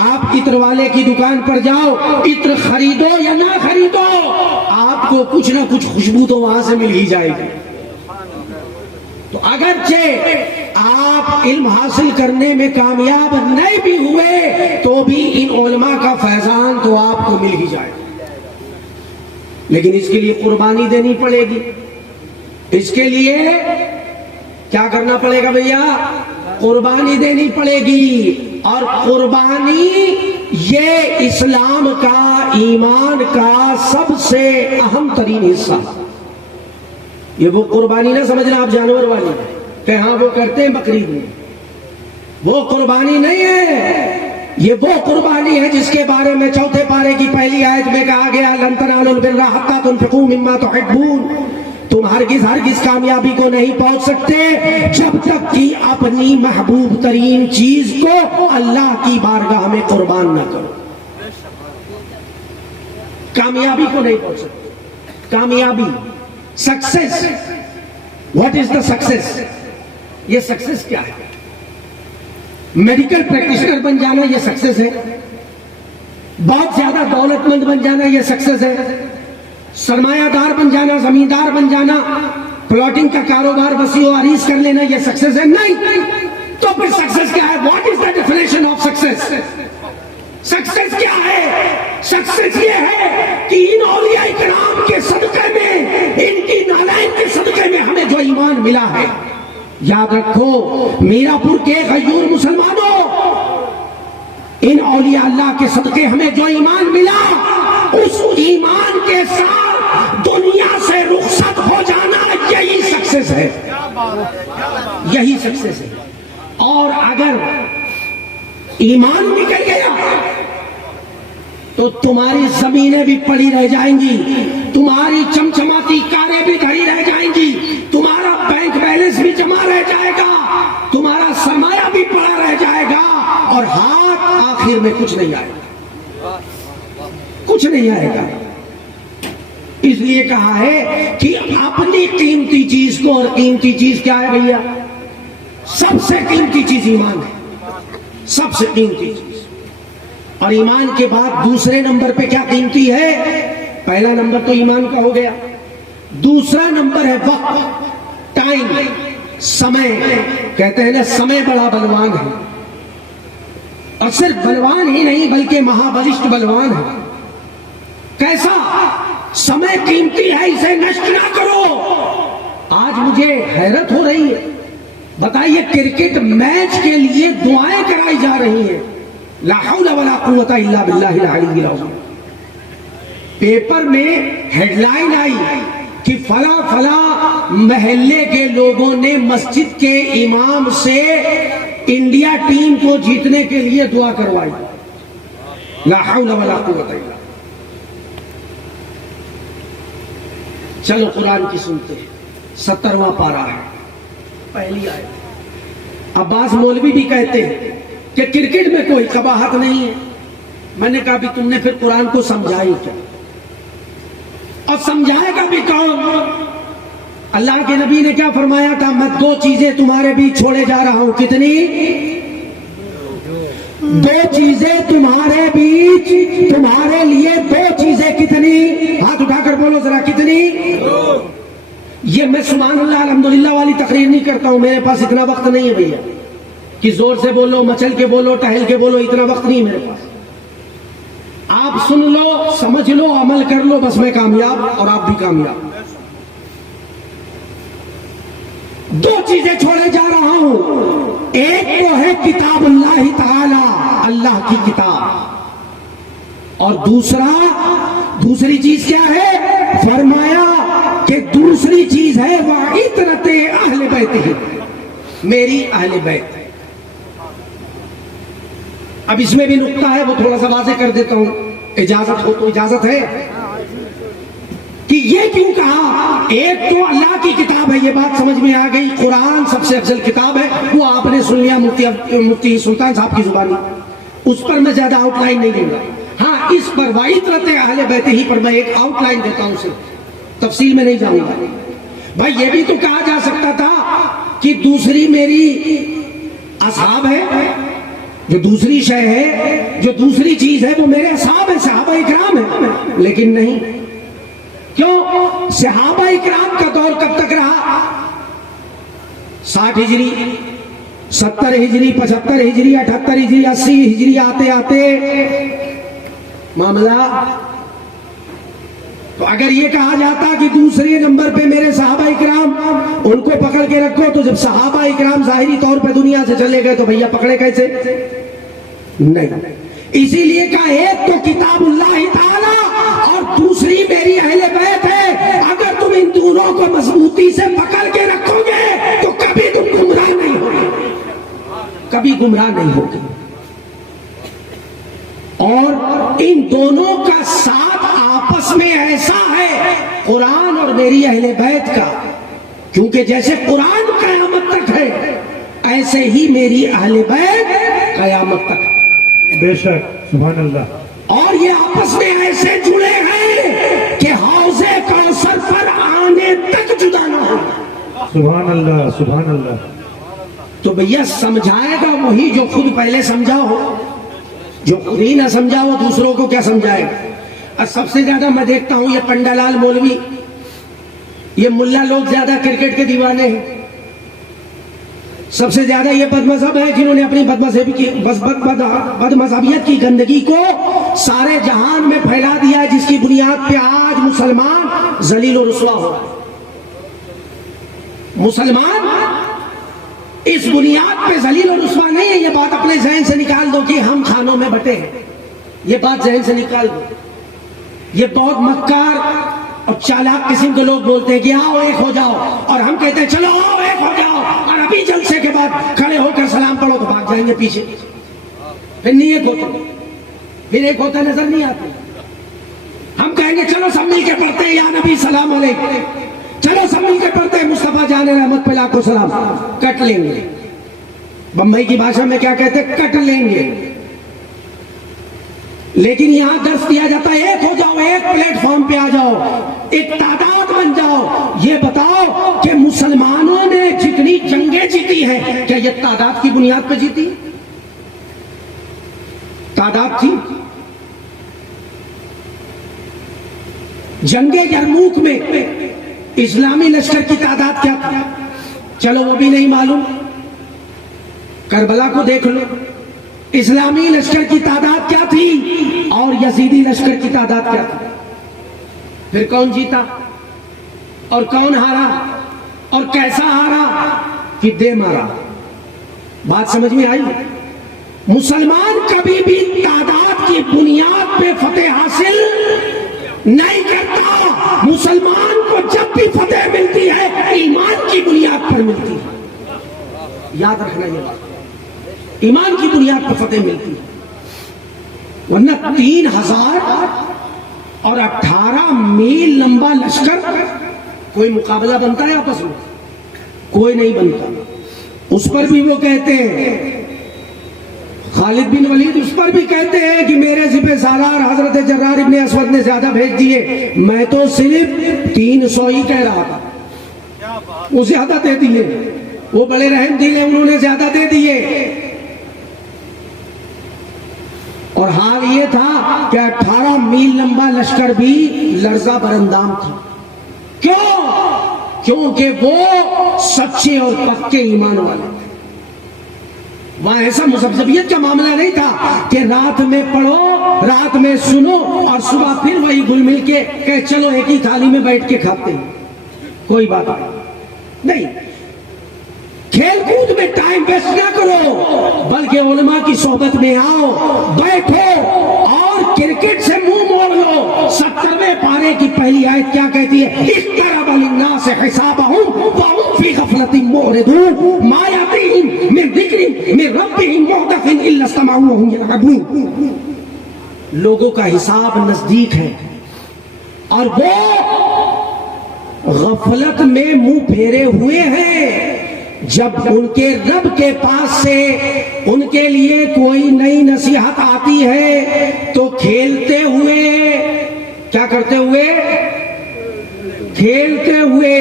آپ عطر والے کی دکان پر جاؤ، عطر خریدو یا نہ خریدو، آپ کو کچھ نہ کچھ خوشبو تو وہاں سے مل ہی جائے گی. تو اگرچہ آپ علم حاصل کرنے میں کامیاب نہیں بھی ہوئے تو بھی ان علماء کا فیضان تو آپ کو مل ہی جائے گا. لیکن اس کے لیے قربانی دینی پڑے گی. اس کے لیے کیا کرنا پڑے گا بھیا؟ قربانی دینی پڑے گی. اور قربانی یہ اسلام کا، ایمان کا سب سے اہم ترین حصہ. یہ وہ قربانی نہ سمجھنا آپ جانور والی کہ ہاں وہ کرتے ہیں بقرعید میں، وہ قربانی نہیں ہے. یہ وہ قربانی ہے جس کے بارے میں 4 پارے کی پہلی آیت میں کہا گیا لن تنالوا البر حتى تنفقوا مما تحبون. تم ہرگز کامیابی کو نہیں پہنچ سکتے جب تک کہ اپنی محبوب ترین چیز کو اللہ کی بارگاہ میں قربان نہ کرو. کامیابی کو نہیں پہنچ سکتے. کامیابی، success, what is the success? یہ سکسیس کیا ہے؟ میڈیکل پریکٹیشنر بن جانا یہ سکسیس ہے. بہت زیادہ دولت مند بن جانا یہ سکسیس ہے. سرمایہ دار بن جانا، زمیندار بن جانا، پلاٹنگ کا کاروبار وسیع و عریض کر لینا یہ سکسیس ہے؟ نہیں. تو پھر سکسیس کیا ہے؟ What is the definition of success? Success کیا ہے؟ سکسیس یہ ہے کہ ان اولیاء کرام کے صدقے میں، ان کی نالائن کے صدقے میں ہمیں جو ایمان ملا ہے. یاد رکھو میرا پور کے غیور مسلمانوں، ان اولیاء اللہ کے صدقے ہمیں جو ایمان ملا، اس ایمان کے ساتھ دنیا سے رخصت ہو جانا یہی سکسیس ہے. یہی سکسیس ہے. اور اگر ایمان نکل گیا تو تمہاری زمینیں بھی پڑی رہ جائیں گی، تمہاری چمچماتی کاریں بھی دھری رہ جائیں گی، تمہارا بینک بیلنس بھی جمع رہ جائے گا، تمہارا سرمایہ بھی پڑا رہ جائے گا، اور ہاتھ آخر میں کچھ نہیں آئے گا. کچھ نہیں آئے گا. اس لیے کہا ہے کہ اپنی قیمتی چیز کو، اور قیمتی چیز کیا ہے بھیا؟ سب سے قیمتی چیز ایمان ہے. سب سے قیمتی چیز. اور ایمان کے بعد دوسرے نمبر پہ کیا قیمتی ہے؟ پہلا نمبر تو ایمان کا ہو گیا، دوسرا نمبر ہے وقت، ٹائم، سمے. کہتے ہیں نا سمے بڑا بلوان ہے. اور صرف بلوان ہی نہیں بلکہ مہابلشٹ بلوان ہے. کیسا؟ سمے قیمتی ہے، اسے نشٹ نہ کرو. آج مجھے حیرت ہو رہی ہے، بتائیے کرکٹ میچ کے لیے دعائیں کرائی جا رہی ہیں. لا حول ولا قوت الا باللہ العلی العظیم. پیپر میں ہیڈ لائن آئی کہ فلاں فلاں محلے کے لوگوں نے مسجد کے امام سے انڈیا ٹیم کو جیتنے کے لیے دعا کروائی. لا حول ولا قوت الا. چلو قرآن کی سنتے ہیں. 70واں پارہ ہے، پہلی آیت. عباس مولوی بھی کہتے ہیں کہ کرکٹ میں کوئی قباحت نہیں ہے. میں نے کہا بھی تم نے پھر قرآن کو سمجھائی کیا؟ اور سمجھائے گا بھی کون؟ اللہ کے نبی نے کیا فرمایا تھا؟ میں 2 چیزیں تمہارے بیچ چھوڑے جا رہا ہوں. کتنی؟ 2 چیزیں تمہارے بیچ، تمہارے لیے 2 چیزیں. کتنی؟ ہاتھ اٹھا کر بولو ذرا. کتنی؟ یہ میں سبحان اللہ الحمدللہ والی تقریر نہیں کرتا ہوں، میرے پاس اتنا وقت نہیں ہے بھیا. کہ زور سے بولو، مچل کے بولو، ٹہل کے بولو، اتنا وقت نہیں میرے پاس. آپ سن لو، سمجھ لو، عمل کر لو، بس میں کامیاب اور آپ بھی کامیاب. دو چیزیں چھوڑے جا رہا ہوں. ایک تو ہے کتاب اللہ تعالی، اللہ کی کتاب، اور دوسری چیز کیا ہے؟ فرمایا کہ دوسری چیز ہے وعطرت اہل بیت، میری اہل بیت. اب اس میں بھی نقطہ ہے، وہ تھوڑا سا واضح کر دیتا ہوں، اجازت ہو تو. اجازت ہے کہ یہ کیوں کہا؟ ایک تو اللہ کی کتاب ہے، یہ بات سمجھ میں آ گئی. قرآن سب سے افضل کتاب ہے، وہ آپ نے سن لیا مفتی سلطان صاحب کی زبانی. اس پر میں زیادہ آؤٹ لائن نہیں دوں گا. ہاں، اس پر وعطرت اہل بیت ہی پر میں ایک آؤٹ لائن دیتا ہوں، سے تفصیل میں نہیں جاؤں گا. بھائی یہ بھی تو کہا جا سکتا تھا کہ دوسری میری اصحاب ہے، جو دوسری شے ہے، جو دوسری چیز ہے وہ میرے اصحاب ہیں، صحابہ اکرام ہیں. لیکن نہیں. کیوں؟ صحابہ اکرام کا دور کب تک رہا؟ 60 ہجری، 70 ہجری، 75 ہجری، 78 ہجری، 80 ہجری آتے آتے معاملہ. تو اگر یہ کہا جاتا کہ دوسرے نمبر پہ میرے صحابہ اکرام، ان کو پکڑ کے رکھو، تو جب صحابہ اکرام ظاہری طور پہ دنیا سے چلے گئے تو بھیا پکڑے کیسے؟ نہیں. اسی لیے کہا ایک تو کتاب اللہ تعالی اور دوسری میری اہل بیت ہے. اگر تم ان دونوں کو مضبوطی سے پکڑ کے رکھو گے تو کبھی تم گمراہ نہیں ہوگے، کبھی گمراہ نہیں ہوگے. اور ان دونوں کا ساتھ آپس میں ایسا ہے، قرآن اور میری اہل بیت کا، کیونکہ جیسے قرآن قیامت تک ہے ایسے ہی میری اہل بیت قیامت تک ہے. بے شک، سبحان اللہ. اور یہ آپس میں ایسے جڑے ہیں کہ حوض کوثر پر آنے تک جدا نہ ہو. سبحان اللہ، سبحان اللہ. تو بھیا سمجھائے گا وہی جو خود پہلے سمجھا ہو. جو خود ہی نہ سمجھا ہو دوسروں کو کیا سمجھائے گا. اور سب سے زیادہ میں دیکھتا ہوں یہ پنڈا لال مولوی، یہ ملا لوگ زیادہ کرکٹ کے دیوانے ہیں. سب سے زیادہ یہ بد مذہب ہے جنہوں نے اپنی بد مذہبیت کی گندگی کو سارے جہان میں پھیلا دیا ہے، جس کی بنیاد پہ آج مسلمان ذلیل و رسوا ہو رہا ہے. مسلمان اس بنیاد پہ ذلیل و رسوا نہیں ہے. یہ بات اپنے ذہن سے نکال دو کہ ہم خانوں میں بٹے ہیں، یہ بات ذہن سے نکال دو. یہ بہت مکار اور چالاک قسم کے لوگ بولتے ہیں کہ آؤ ایک ہو جاؤ، اور ہم کہتے ہیں چلو آؤ ایک ہو جاؤ، اور ابھی جلسے کے بعد کھڑے ہو کر سلام پڑھو تو بھاگ جائیں گے پیچھے. پھر نہیں ایک ہوتے، پھر ایک ہوتا نظر نہیں آتے. ہم کہیں گے چلو سب مل کے پڑھتے ہیں یا نبی سلام علیکم، چلو سب مل کے پڑھتے ہیں مصطفیٰ جان رحمت پہ لاکھوں سلام. کٹ لیں گے. بمبئی کی بھاشا میں کیا کہتے ہیں؟ کٹ لیں گے. لیکن یہاں درس دیا جاتا ہے ایک ہو جاؤ، ایک پلیٹ فارم پہ آ جاؤ، ایک تعداد بن جاؤ. یہ بتاؤ کہ مسلمانوں نے جتنی جنگیں جیتی ہیں کیا یہ تعداد کی بنیاد پہ جیتی؟ تعداد تھی. جنگ یرموک میں اسلامی لشکر کی تعداد کیا تھی؟ چلو وہ بھی نہیں معلوم، کربلا کو دیکھ لو. اسلامی لشکر کی تعداد کیا تھی اور یزیدی لشکر کی تعداد کیا تھی؟ پھر کون جیتا اور کون ہارا اور کیسا ہارا؟ کہ دے مارا. بات سمجھ میں آئی؟ مسلمان کبھی بھی تعداد کی بنیاد پہ فتح حاصل نہیں کرتا. مسلمان کو جب بھی فتح ملتی ہے ایمان کی بنیاد پر ملتی ہے. یاد رکھنا یہ بات، ایمان کی بنیاد پر فتح ملتی ہے. ورنہ 3000 اور 18 میل لمبا لشکر کوئی مقابلہ بنتا ہے آپس میں؟ کوئی نہیں بنتا. اس پر بھی وہ کہتے ہیں، خالد بن ولید اس پر بھی کہتے ہیں کہ میرے ذمہ سالار حضرت جرار ابن اسود نے زیادہ بھیج دیے، میں تو صرف 300 ہی کہہ رہا تھا. وہ زیادہ دے دیے، وہ بڑے رحم دل ہیں، انہوں نے زیادہ دے دیے. اور حال یہ تھا کہ 18 میل لمبا لشکر بھی لرزہ برندام تھا. کیوں؟ کیونکہ وہ سچے اور پکے ایمان والے. وہاں ایسا مذہبیت کا معاملہ نہیں تھا کہ رات میں پڑھو، رات میں سنو اور صبح پھر وہی گل مل کے کہ چلو ایک ہی تھالی میں بیٹھ کے کھاتے ہیں، کوئی بات نہیں۔ کھیل کود میں ٹائم ویسٹ نہ کرو، بلکہ علماء کی صحبت میں آؤ، بیٹھو اور کرکٹ سے منہ موڑ لو۔ 70ویں پارے کی پہلی آیت کیا کہتی ہے؟ اقترب للناس حسابهم وهم في غفلة معرضون ما يأتيهم من ذکر من ربهم محدث الا استمعوه وهم يلعبون۔ لوگوں کا حساب نزدیک ہے اور وہ غفلت میں منہ پھیرے ہوئے ہیں۔ جب ان کے رب کے پاس سے ان کے لیے کوئی نئی نصیحت آتی ہے تو کھیلتے ہوئے، کیا کرتے ہوئے؟ کھیلتے ہوئے،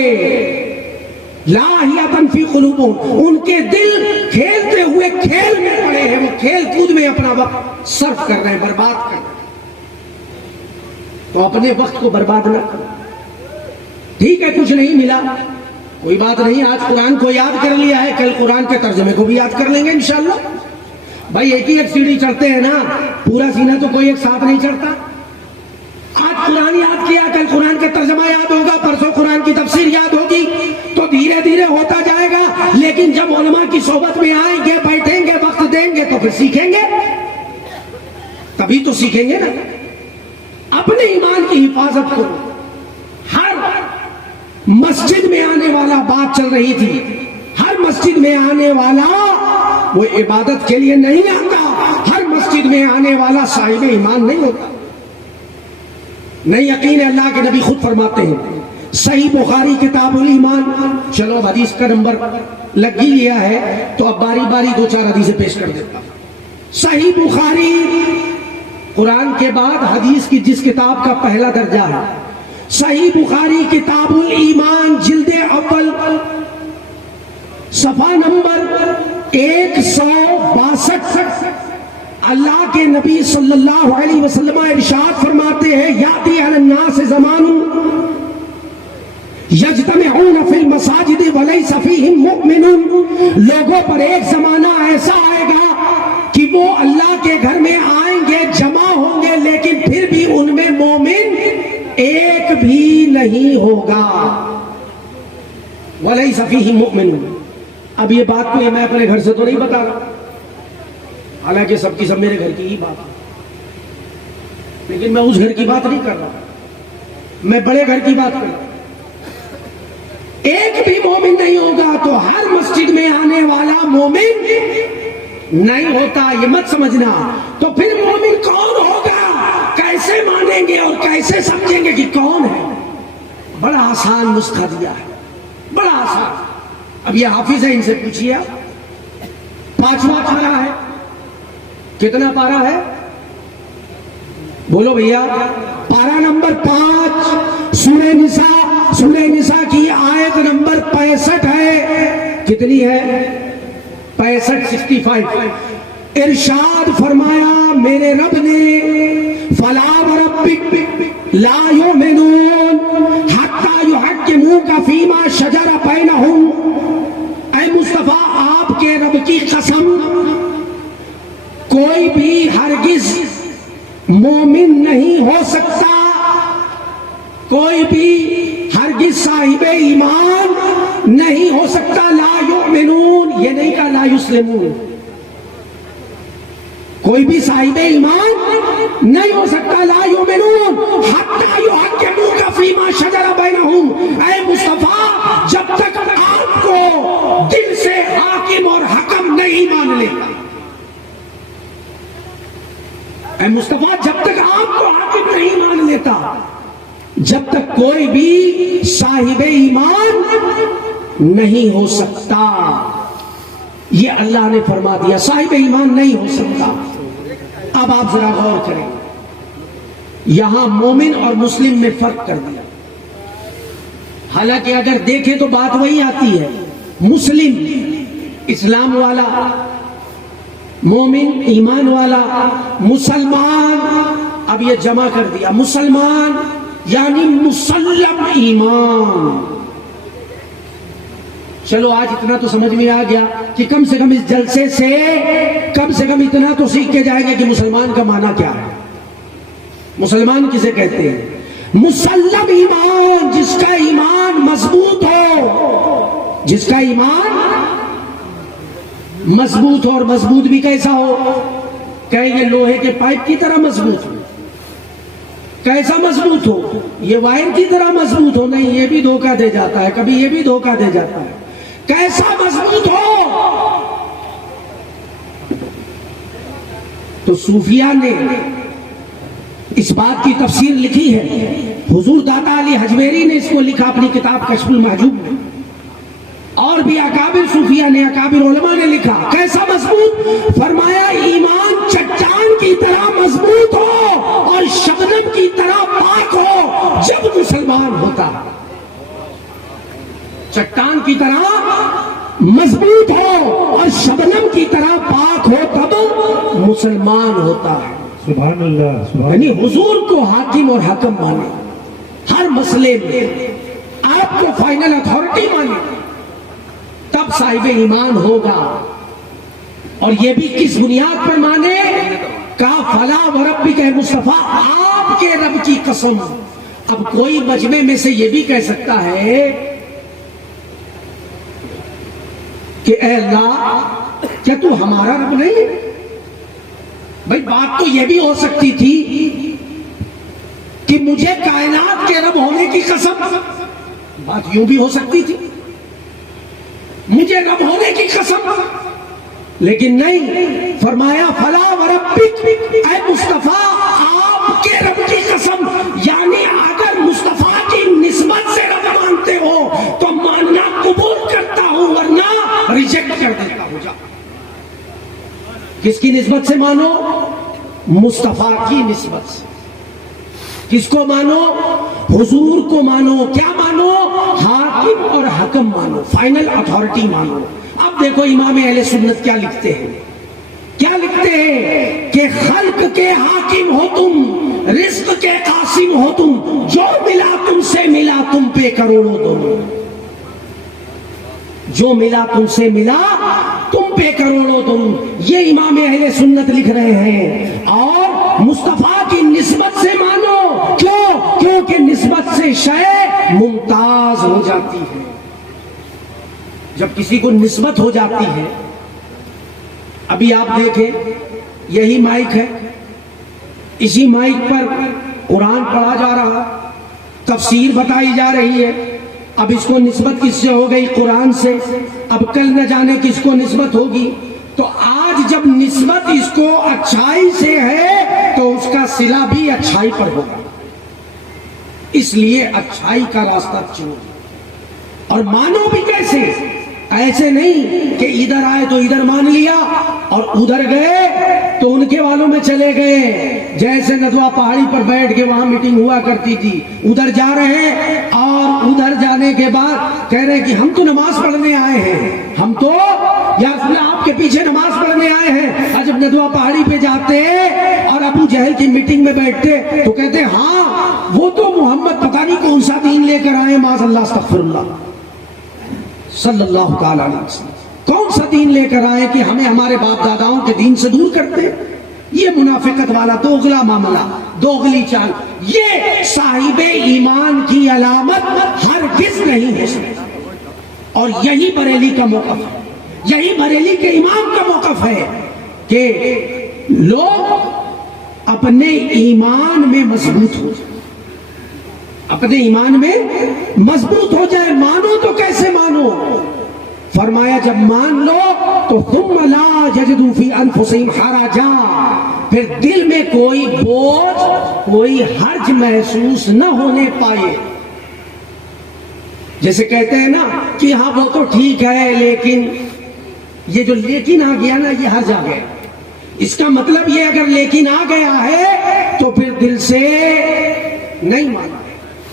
لاہیۃ فی قلوبہم، ان کے دل کھیلتے ہوئے کھیل میں پڑے ہیں، وہ کھیل کود میں اپنا وقت صرف کر رہے ہیں، برباد کر رہے ہیں۔ تو اپنے وقت کو برباد نہ کرو۔ ٹھیک ہے کچھ نہیں ملا، کوئی بات نہیں، آج قرآن کو یاد کر لیا ہے، کل قرآن کے ترجمے کو بھی یاد کر لیں گے انشاءاللہ۔ بھائی ایک ہی ایک سیڑھی چڑھتے ہیں نا، پورا سینہ تو کوئی ایک ساتھ نہیں چڑھتا۔ آج قرآن یاد کیا، کل قرآن کے ترجمہ یاد ہوگا، پرسوں قرآن کی تفسیر یاد ہوگی، تو دھیرے دھیرے ہوتا جائے گا۔ لیکن جب علماء کی صحبت میں آئیں گے، بیٹھیں گے، وقت دیں گے تو پھر سیکھیں گے، تبھی تو سیکھیں گے نا۔ اپنے ایمان کی حفاظت کرو۔ ہر مسجد میں آنے والا، بات چل رہی تھی، ہر مسجد میں آنے والا وہ عبادت کے لیے نہیں آتا، ہر مسجد میں آنے والا صاحب ایمان نہیں ہوتا۔ نہیں یقین ہے، اللہ کے نبی خود فرماتے ہیں، صحیح بخاری کتاب الایمان، چلو حدیث کا نمبر لگ ہی لیا ہے تو اب باری باری دو چار حدیثیں پیش کر دیتا ہوں۔ صحیح بخاری قرآن کے بعد حدیث کی جس کتاب کا پہلا درجہ ہے، صحیح بخاری کتاب الایمان جلد اول صفحہ نمبر 162، اللہ کے نبی صلی اللہ علیہ وسلم ارشاد فرماتے ہیں، یاتی علی الناس زمان یجتمعون فی المساجد ولیس فیہم مؤمن، لوگوں پر ایک زمانہ ایسا آئے گا کہ وہ اللہ کے گھر میں آئیں گے، جمع ہوں گے، لیکن پھر بھی ان میں مومن ایک بھی نہیں ہوگا۔ وَلَيْسَ فِيهِم مُؤْمِنٌ۔ اب یہ بات کو میں اپنے گھر سے تو نہیں بتا رہا، حالانکہ سب کی سب میرے گھر کی ہی بات ہے، لیکن میں اس گھر کی بات نہیں کر رہا، میں بڑے گھر کی بات کر رہا ہوں۔ ایک بھی مومن نہیں ہوگا تو ہر مسجد میں آنے والا مومن نہیں ہوتا، یہ مت سمجھنا۔ تو پھر مومن کون ہوگا، کیسے مانیں گے اور کیسے سمجھیں گے کہ کون ہے؟ بڑا آسان نسخہ دیا ہے، بڑا آسان۔ اب یہ حافظ ہے، ان سے پوچھیے، 5واں پارہ ہے، کتنا پارہ ہے بولو بھیا؟ پارہ نمبر 5 سورہ نساء، سورہ نساء کی آیت نمبر 65 ہے، کتنی ہے؟ 65 ارشاد فرمایا میرے رب نے، فلا وربک لا یؤمنون حتی یحکموک فیما شجر بینہم، اے مصطفیٰ آپ کے رب کی قسم، کوئی بھی ہرگز مومن نہیں ہو سکتا، کوئی بھی ہرگز صاحب ایمان نہیں ہو سکتا، لا یؤمنون، یہ نہیں کہا لا یسلمون، کوئی بھی صاحب ایمان نہیں ہو سکتا، لا یؤمنون حتی یحکموک فیما شجر بینہم، اے مصطفیٰ جب تک آپ کو دل سے حاکم اور حکم نہیں مان لیتا، اے مصطفیٰ جب تک آپ کو حاکم نہیں مان لیتا، جب تک کوئی بھی صاحب ایمان نہیں ہو سکتا۔ یہ اللہ نے فرما دیا، صاحب ایمان نہیں ہو سکتا۔ اب آپ ذرا غور کریں، یہاں مومن اور مسلم میں فرق کر دیا، حالانکہ اگر دیکھیں تو بات وہی آتی ہے، مسلم اسلام والا، مومن ایمان والا، مسلمان اب یہ جمع کر دیا، مسلمان یعنی مسلم ایمان، چلو آج اتنا تو سمجھ میں آ گیا کہ کم سے کم اس جلسے سے کم سے کم اتنا تو سیکھ کے جائیں گے کہ مسلمان کا معنی کیا ہے. مسلمان کسے کہتے ہیں؟ مسلم ایمان، جس کا ایمان مضبوط ہو، جس کا ایمان مضبوط ہو. اور مضبوط بھی کیسا ہو؟ کہیں گے لوہے کے پائپ کی طرح مضبوط ہو. کیسا مضبوط ہو؟ یہ وائر کی طرح مضبوط ہو؟ نہیں، یہ بھی دھوکہ دے جاتا ہے، کبھی یہ بھی دھوکہ دے جاتا ہے. کیسا مضبوط ہو؟ تو صوفیہ نے اس بات کی تفسیر لکھی ہے. حضور داتا علی حجویری نے اس کو لکھا اپنی کتاب کشف المحجوب میں، اور بھی اکابر صوفیہ نے، اکابر علماء نے لکھا. کیسا مضبوط؟ فرمایا ایمان چٹان کی طرح مضبوط ہو اور شبنم کی طرح پاک ہو جب مسلمان ہوتا. چٹان کی طرح مضبوط ہو اور شبنم کی طرح پاک ہو تب مسلمان ہوتا ہے. سبحان اللہ سبحان یعنی حضور کو حاکم اور حکم مانے، ہر مسئلے میں آپ کو فائنل اتھارٹی مانے، تب صاحب ایمان ہوگا. اور یہ بھی کس بنیاد پر مانے؟ کہا فلا وربک مصطفیٰ، آپ کے رب کی قسم. اب کوئی مجمع میں سے یہ بھی کہہ سکتا ہے کہ اے اللہ کیا تو ہمارا رب نہیں؟ بھائی بات تو یہ بھی ہو سکتی تھی کہ مجھے کائنات کے رب ہونے کی قسم. بات یوں بھی ہو سکتی تھی، مجھے رب ہونے کی قسم. لیکن نہیں، فرمایا فلا وربک، اے مصطفیٰ آپ کے رب کی قسم. یعنی اگر مصطفیٰ کی نسبت سے رب مانتے ہو تو ماننا قبول کرتا ہوں، ورنہ ریجیکٹ کر دیتا ہوں. جا کس کی نسبت سے مانو؟ مصطفیٰ کی نسبت سے. کس کو مانو؟ حضور کو مانو. کیا مانو؟ حاکم اور حکم مانو، فائنل اتھارٹی مانو. اب دیکھو امام اہل سنت کیا لکھتے ہیں. کیا لکھتے ہیں کہ خلق کے حاکم ہو تم، رزق کے قاسم ہو تم، جو ملا تم سے ملا تم پہ کروڑوں دو. جو ملا تم سے ملا تم پہ کروڑوں تم. یہ امام اہل سنت لکھ رہے ہیں. اور مصطفیٰ کی نسبت سے مانو. کیوں؟ کیونکہ نسبت سے شے ممتاز ہو جاتی ہے. جب کسی کو نسبت ہو جاتی ہے، ابھی آپ دیکھیں یہی مائک ہے، اسی مائک پر قرآن پڑھا جا رہا، تفسیر بتائی جا رہی ہے. اب اس کو نسبت کس سے ہو گئی؟ قرآن سے. اب کل نہ جانے کس کو نسبت ہوگی. تو آج جب نسبت اس کو اچھائی سے ہے تو اس کا صلہ بھی اچھائی پر ہوگا. اس لیے اچھائی کا راستہ چنو. اور مانو بھی کیسے؟ ایسے نہیں کہ ادھر آئے تو ادھر مان لیا اور ادھر گئے تو ان کے والوں میں چلے گئے. جیسے ندوہ پہاڑی پر بیٹھ کے وہاں میٹنگ ہوا کرتی تھی، ادھر جا رہے ہیں اور ادھر جانے کے بعد کہہ رہے ہیں کہ ہم تو نماز پڑھنے آئے ہیں، ہم تو یا آپ کے پیچھے نماز پڑھنے آئے ہیں. اور جب ندوہ پہاڑی پہ جاتے اور ابو جہل کی میٹنگ میں بیٹھتے تو کہتے ہاں وہ تو محمد پتہ نہیں کون سا دین لے کر آئے، معاذ اللہ استغفر اللہ صلی اللہ تعالی علیہ وسلم. کون سا دین لے کر آئے کہ ہمیں ہمارے باپ داداؤں کے دین سے دور کرتے؟ یہ منافقت والا دوغلا معاملہ، دوغلی چال، یہ صاحب ایمان کی علامت ہرگز نہیں ہو سکتی. اور یہی بریلی کا موقف ہے، یہی بریلی کے امام کا موقف ہے کہ لوگ اپنے ایمان میں مضبوط ہو جائیں، اپنے ایمان میں مضبوط ہو جائے. مانو تو کیسے مانو؟ فرمایا جب مان لو تو ثم لا یجدوا فی انفسہم حرجا، پھر دل میں کوئی بوجھ، کوئی حرج محسوس نہ ہونے پائے. جیسے کہتے ہیں نا کہ ہاں وہ تو ٹھیک ہے لیکن یہ جو لیکن آ گیا نا یہ حرج آ گیا. اس کا مطلب یہ اگر لیکن آ گیا ہے تو پھر دل سے نہیں مانا.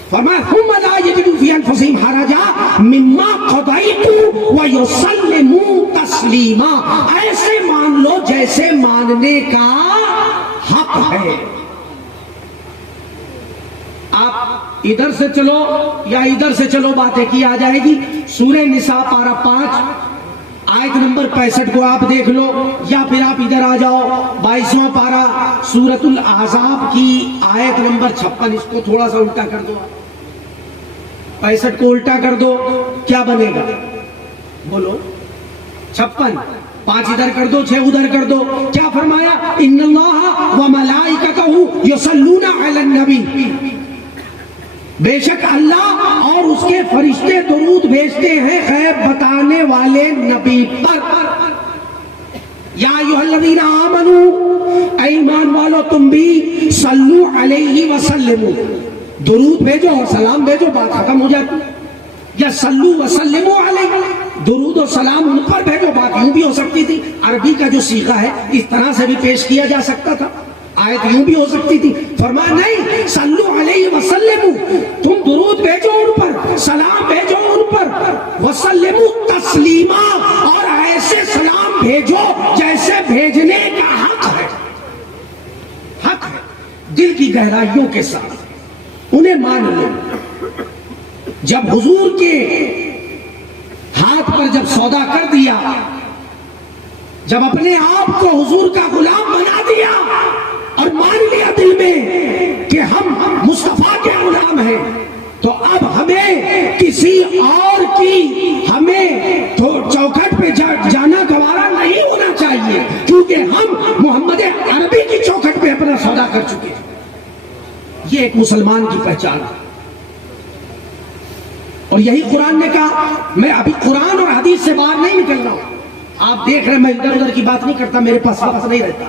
فرمایا ثم لا یجدوا فی انفسہم حرجا مما قضیت ویسلموا تسلیما. ایسے مان لو جیسے ماننے کا حق ہے. آپ ادھر سے چلو یا ادھر سے چلو، باتیں کی آ جائے گی۔ سورہ نساء پارہ 5 آیت نمبر 65 کو آپ دیکھ لو، یا پھر آپ ادھر آ جاؤ 22واں پارہ سورۃ الاحزاب کی آیت نمبر 56، اس کو تھوڑا سا الٹا کر دو، 65 کو الٹا کر دو، کیا بنے گا بولو؟ 56، 5 ادھر کر دو، 6 ادھر کر دو، کیا فرمایا؟ ان اللہ وملائکتہ یصلون علی النبی، بے شک اللہ اور اس کے فرشتے درود بھیجتے ہیں غیب بتانے والے نبی پر۔ یا ایھا الذین آمنوا، اے ایمان والو تم بھی صلو علیہ وسلموا، درود بھیجو اور سلام بھیجو، بات ختم ہو جاتی۔ یا صلو وسلموا علیہ، درود و سلام ان پر بھیجو، بات یوں بھی ہو سکتی تھی، عربی کا جو صیغہ ہے اس طرح سے بھی پیش کیا جا سکتا تھا، آیت یوں بھی ہو سکتی تھی۔ فرمایا نہیں، صلو علیہ وسلموا، تم درود بھیجو ان پر، سلام بھیجو ان پر، وسلموا تسلیما، اور ایسے سلام بھیجو جیسے بھیجنے کا حق ہے، حق ہے، دل کی گہرائیوں کے ساتھ انہیں مان لو۔ جب حضور کے ہاتھ پر جب سودا کر دیا، جب اپنے آپ کو حضور کا غلام بنا دیا اور مان لیا دل میں کہ ہم مصطفیٰ کے غلام ہیں، تو اب ہمیں کسی اور کی ہمیں چوکھٹ پہ جانا گوارا نہیں ہونا چاہیے، کیونکہ ہم محمد عربی کی چوکھٹ پہ اپنا سودا کر چکے ہیں۔ یہ ایک مسلمان کی پہچان ہے، اور یہی قرآن نے کہا۔ میں ابھی قرآن اور حدیث سے باہر نہیں نکل رہا ہوں، آپ دیکھ رہے ہیں میں ادھر ادھر کی بات نہیں کرتا، میرے پاس وقت نہیں رہتا۔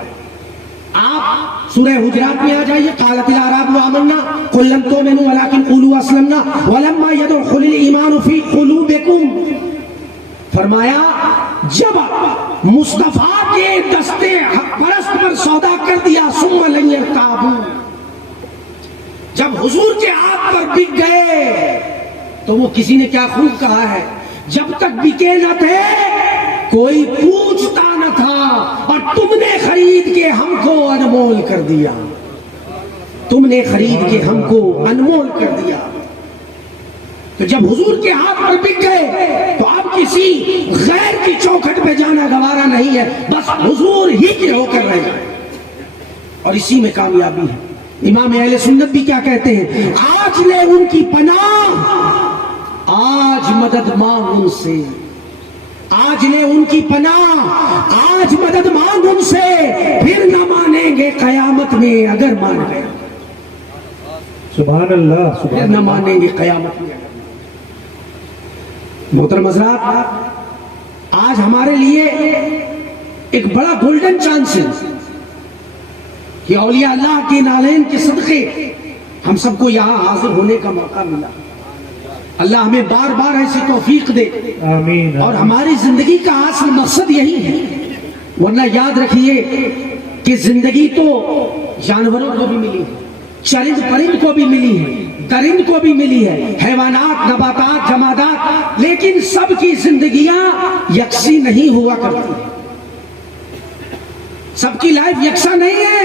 آپ سورہ حجرات میں آ جائیے، قالت الاعراب آمنا قل لم تؤمنوا ولكن قولوا اسلمنا ولما يدخل الايمان في قلوبكم، فرمایا جب مصطفیٰ کے دستے حق پرست پر سودا کر دیا، ثم لن يرتابوا، جب حضور کے ہاتھ پر بک گئے، تو وہ کسی نے کیا خوب کہا ہے، جب تک بکے نہ تھے کوئی پوچھتا نہ تھا، اور تم نے خرید کے ہم کو انمول کر دیا، تم نے خرید کے ہم کو انمول کر دیا۔ تو جب حضور کے ہاتھ پر بک گئے تو اب کسی غیر کی چوکھٹ پہ جانا گوارا نہیں ہے، بس حضور ہی کے ہو کر رہ جائے، اور اسی میں کامیابی ہے۔ امام اہل سنت بھی کیا کہتے ہیں، آج لے ان کی پناہ، آج مدد مانگ ان سے، آج لے ان کی پناہ، آج مدد مانگ ان سے، پھر نہ مانیں گے قیامت میں اگر مان گئے، سبحان اللہ، پھر سبحان نہ اللہ۔ مانیں گے قیامت میں۔ محترم حضرات، آج ہمارے لیے ایک بڑا گولڈن چانس ہے کہ اولیاء اللہ کے نالین کے صدقے ہم سب کو یہاں حاضر ہونے کا موقع ملا۔ اللہ ہمیں بار بار ایسی توفیق دے، آمین۔ اور ہماری زندگی کا اصل مقصد یہی ہے، ورنہ یاد رکھیے کہ زندگی تو جانوروں کو بھی ملی ہے، چرند پرند کو بھی ملی ہے، درند کو بھی ملی ہے، حیوانات، نباتات، جمادات، لیکن سب کی زندگیاں یکسی نہیں ہوا کرتی، سب کی لائف یکساں نہیں ہے،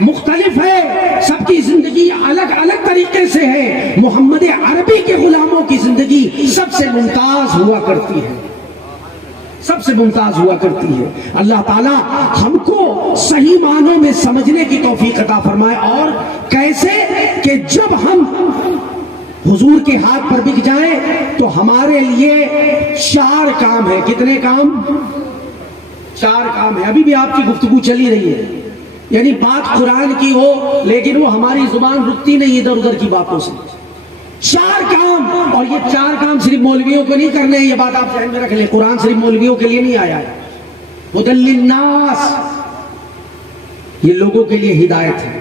مختلف ہے، سب کی زندگی الگ الگ طریقے سے ہے۔ محمد عربی کے غلاموں کی زندگی سب سے ممتاز ہوا کرتی ہے، سب سے ممتاز ہوا کرتی ہے۔ اللہ تعالیٰ ہم کو صحیح معنوں میں سمجھنے کی توفیق عطا فرمائے۔ اور کیسے کہ جب ہم حضور کے ہاتھ پر بک جائیں تو ہمارے لیے 4 کام ہے۔ کتنے کام؟ 4 کام ہے۔ ابھی بھی آپ کی گفتگو چلی رہی ہے، یعنی بات قرآن کی ہو لیکن وہ ہماری زبان رکتی نہیں ادھر ادھر کی باتوں سے۔ 4 کام، اور یہ 4 کام صرف مولویوں کو نہیں کرنے ہیں، یہ بات آپ ذہن میں رکھ لیں، قرآن صرف مولویوں کے لیے نہیں آیا ہے، ہدی للناس، یہ لوگوں کے لیے ہدایت ہے،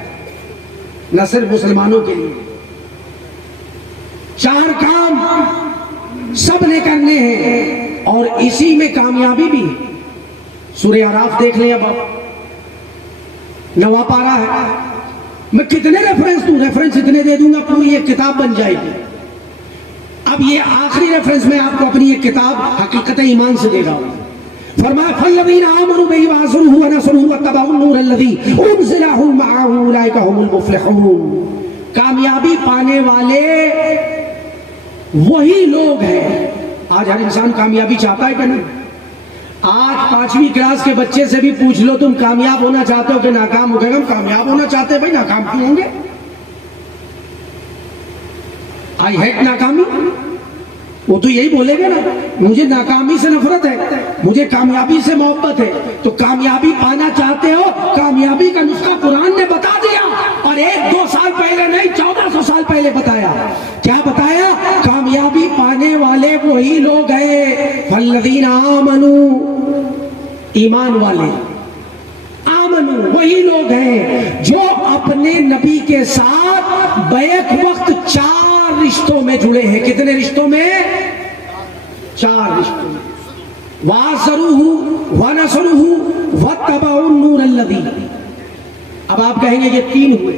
نہ صرف مسلمانوں کے لیے۔ 4 کام سب نے کرنے ہیں، اور اسی میں کامیابی بھی ہے۔ سورہ اعراف دیکھ لیں، اب آپ 9واں پارہ ہے۔ میں کتنے ریفرنس دوں، ریفرنس اتنے دے دوں گا پوری ایک کتاب بن جائے گی۔ اب یہ آخری ریفرنس میں آپ کو اپنی ایک کتاب حقیقت ایمان سے دے رہا ہوں۔ فرمایا فالذین آمنوا بہ وعزروہ ونصروہ واتبعوا النور الذی انزل معہ اولئک هم المفلحون۔ کامیابی پانے والے وہی لوگ ہیں. آج ہر انسان کامیابی چاہتا ہے کہ نہیں؟ آج 5ویں کلاس کے بچے سے بھی پوچھ لو تم کامیاب ہونا چاہتے ہو کہ ناکام ہو گئے؟ ہم کامیاب ہونا چاہتے ہیں. بھائی ناکام کیوں ہوں گے؟ آئی ہیٹ ناکامی. وہ تو یہی بولے گا نا مجھے ناکامی سے نفرت ہے, مجھے کامیابی سے محبت ہے. تو کامیابی پانا چاہتے ہو, کامیابی کا نسخہ قرآن نے بتا دیا, اور 1-2 سال پہلے نہیں 1400 سال پہلے بتایا. کیا بتایا؟ کامیابی پانے والے وہی لوگ ہیں فالذین آمنوا, ایمان والے, آمنوا وہی لوگ ہیں جو اپنے نبی کے ساتھ بیک وقت 4 رشتوں میں جڑے ہیں. کتنے رشتوں میں؟ 4 رشتوں میں. وَآزَرُوهُ وَنَصَرُوهُ وَاتَّبَعُوا النُّورَ الَّذِي. اب آپ کہیں گے یہ 3 ہوئے.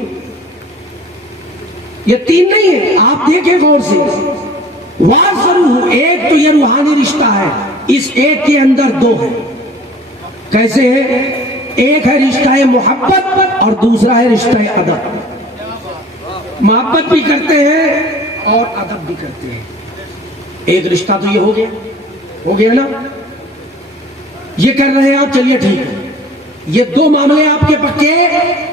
یہ 3 نہیں ہے, آپ دیکھیں غور سے. وَآزَرُوهُ ایک تو یہ روحانی رشتہ ہے, اس ایک کے اندر 2 ہے. کیسے ہے؟ ایک ہے رشتہ محبت اور دوسرا ہے رشتہ ادب. محبت بھی کرتے ہیں اور ادب بھی کرتے ہیں. ایک رشتہ تو یہ ہو گیا نا, یہ کر رہے ہیں آپ, چلیے ٹھیک ہے. یہ 2 معاملے آپ کے پکے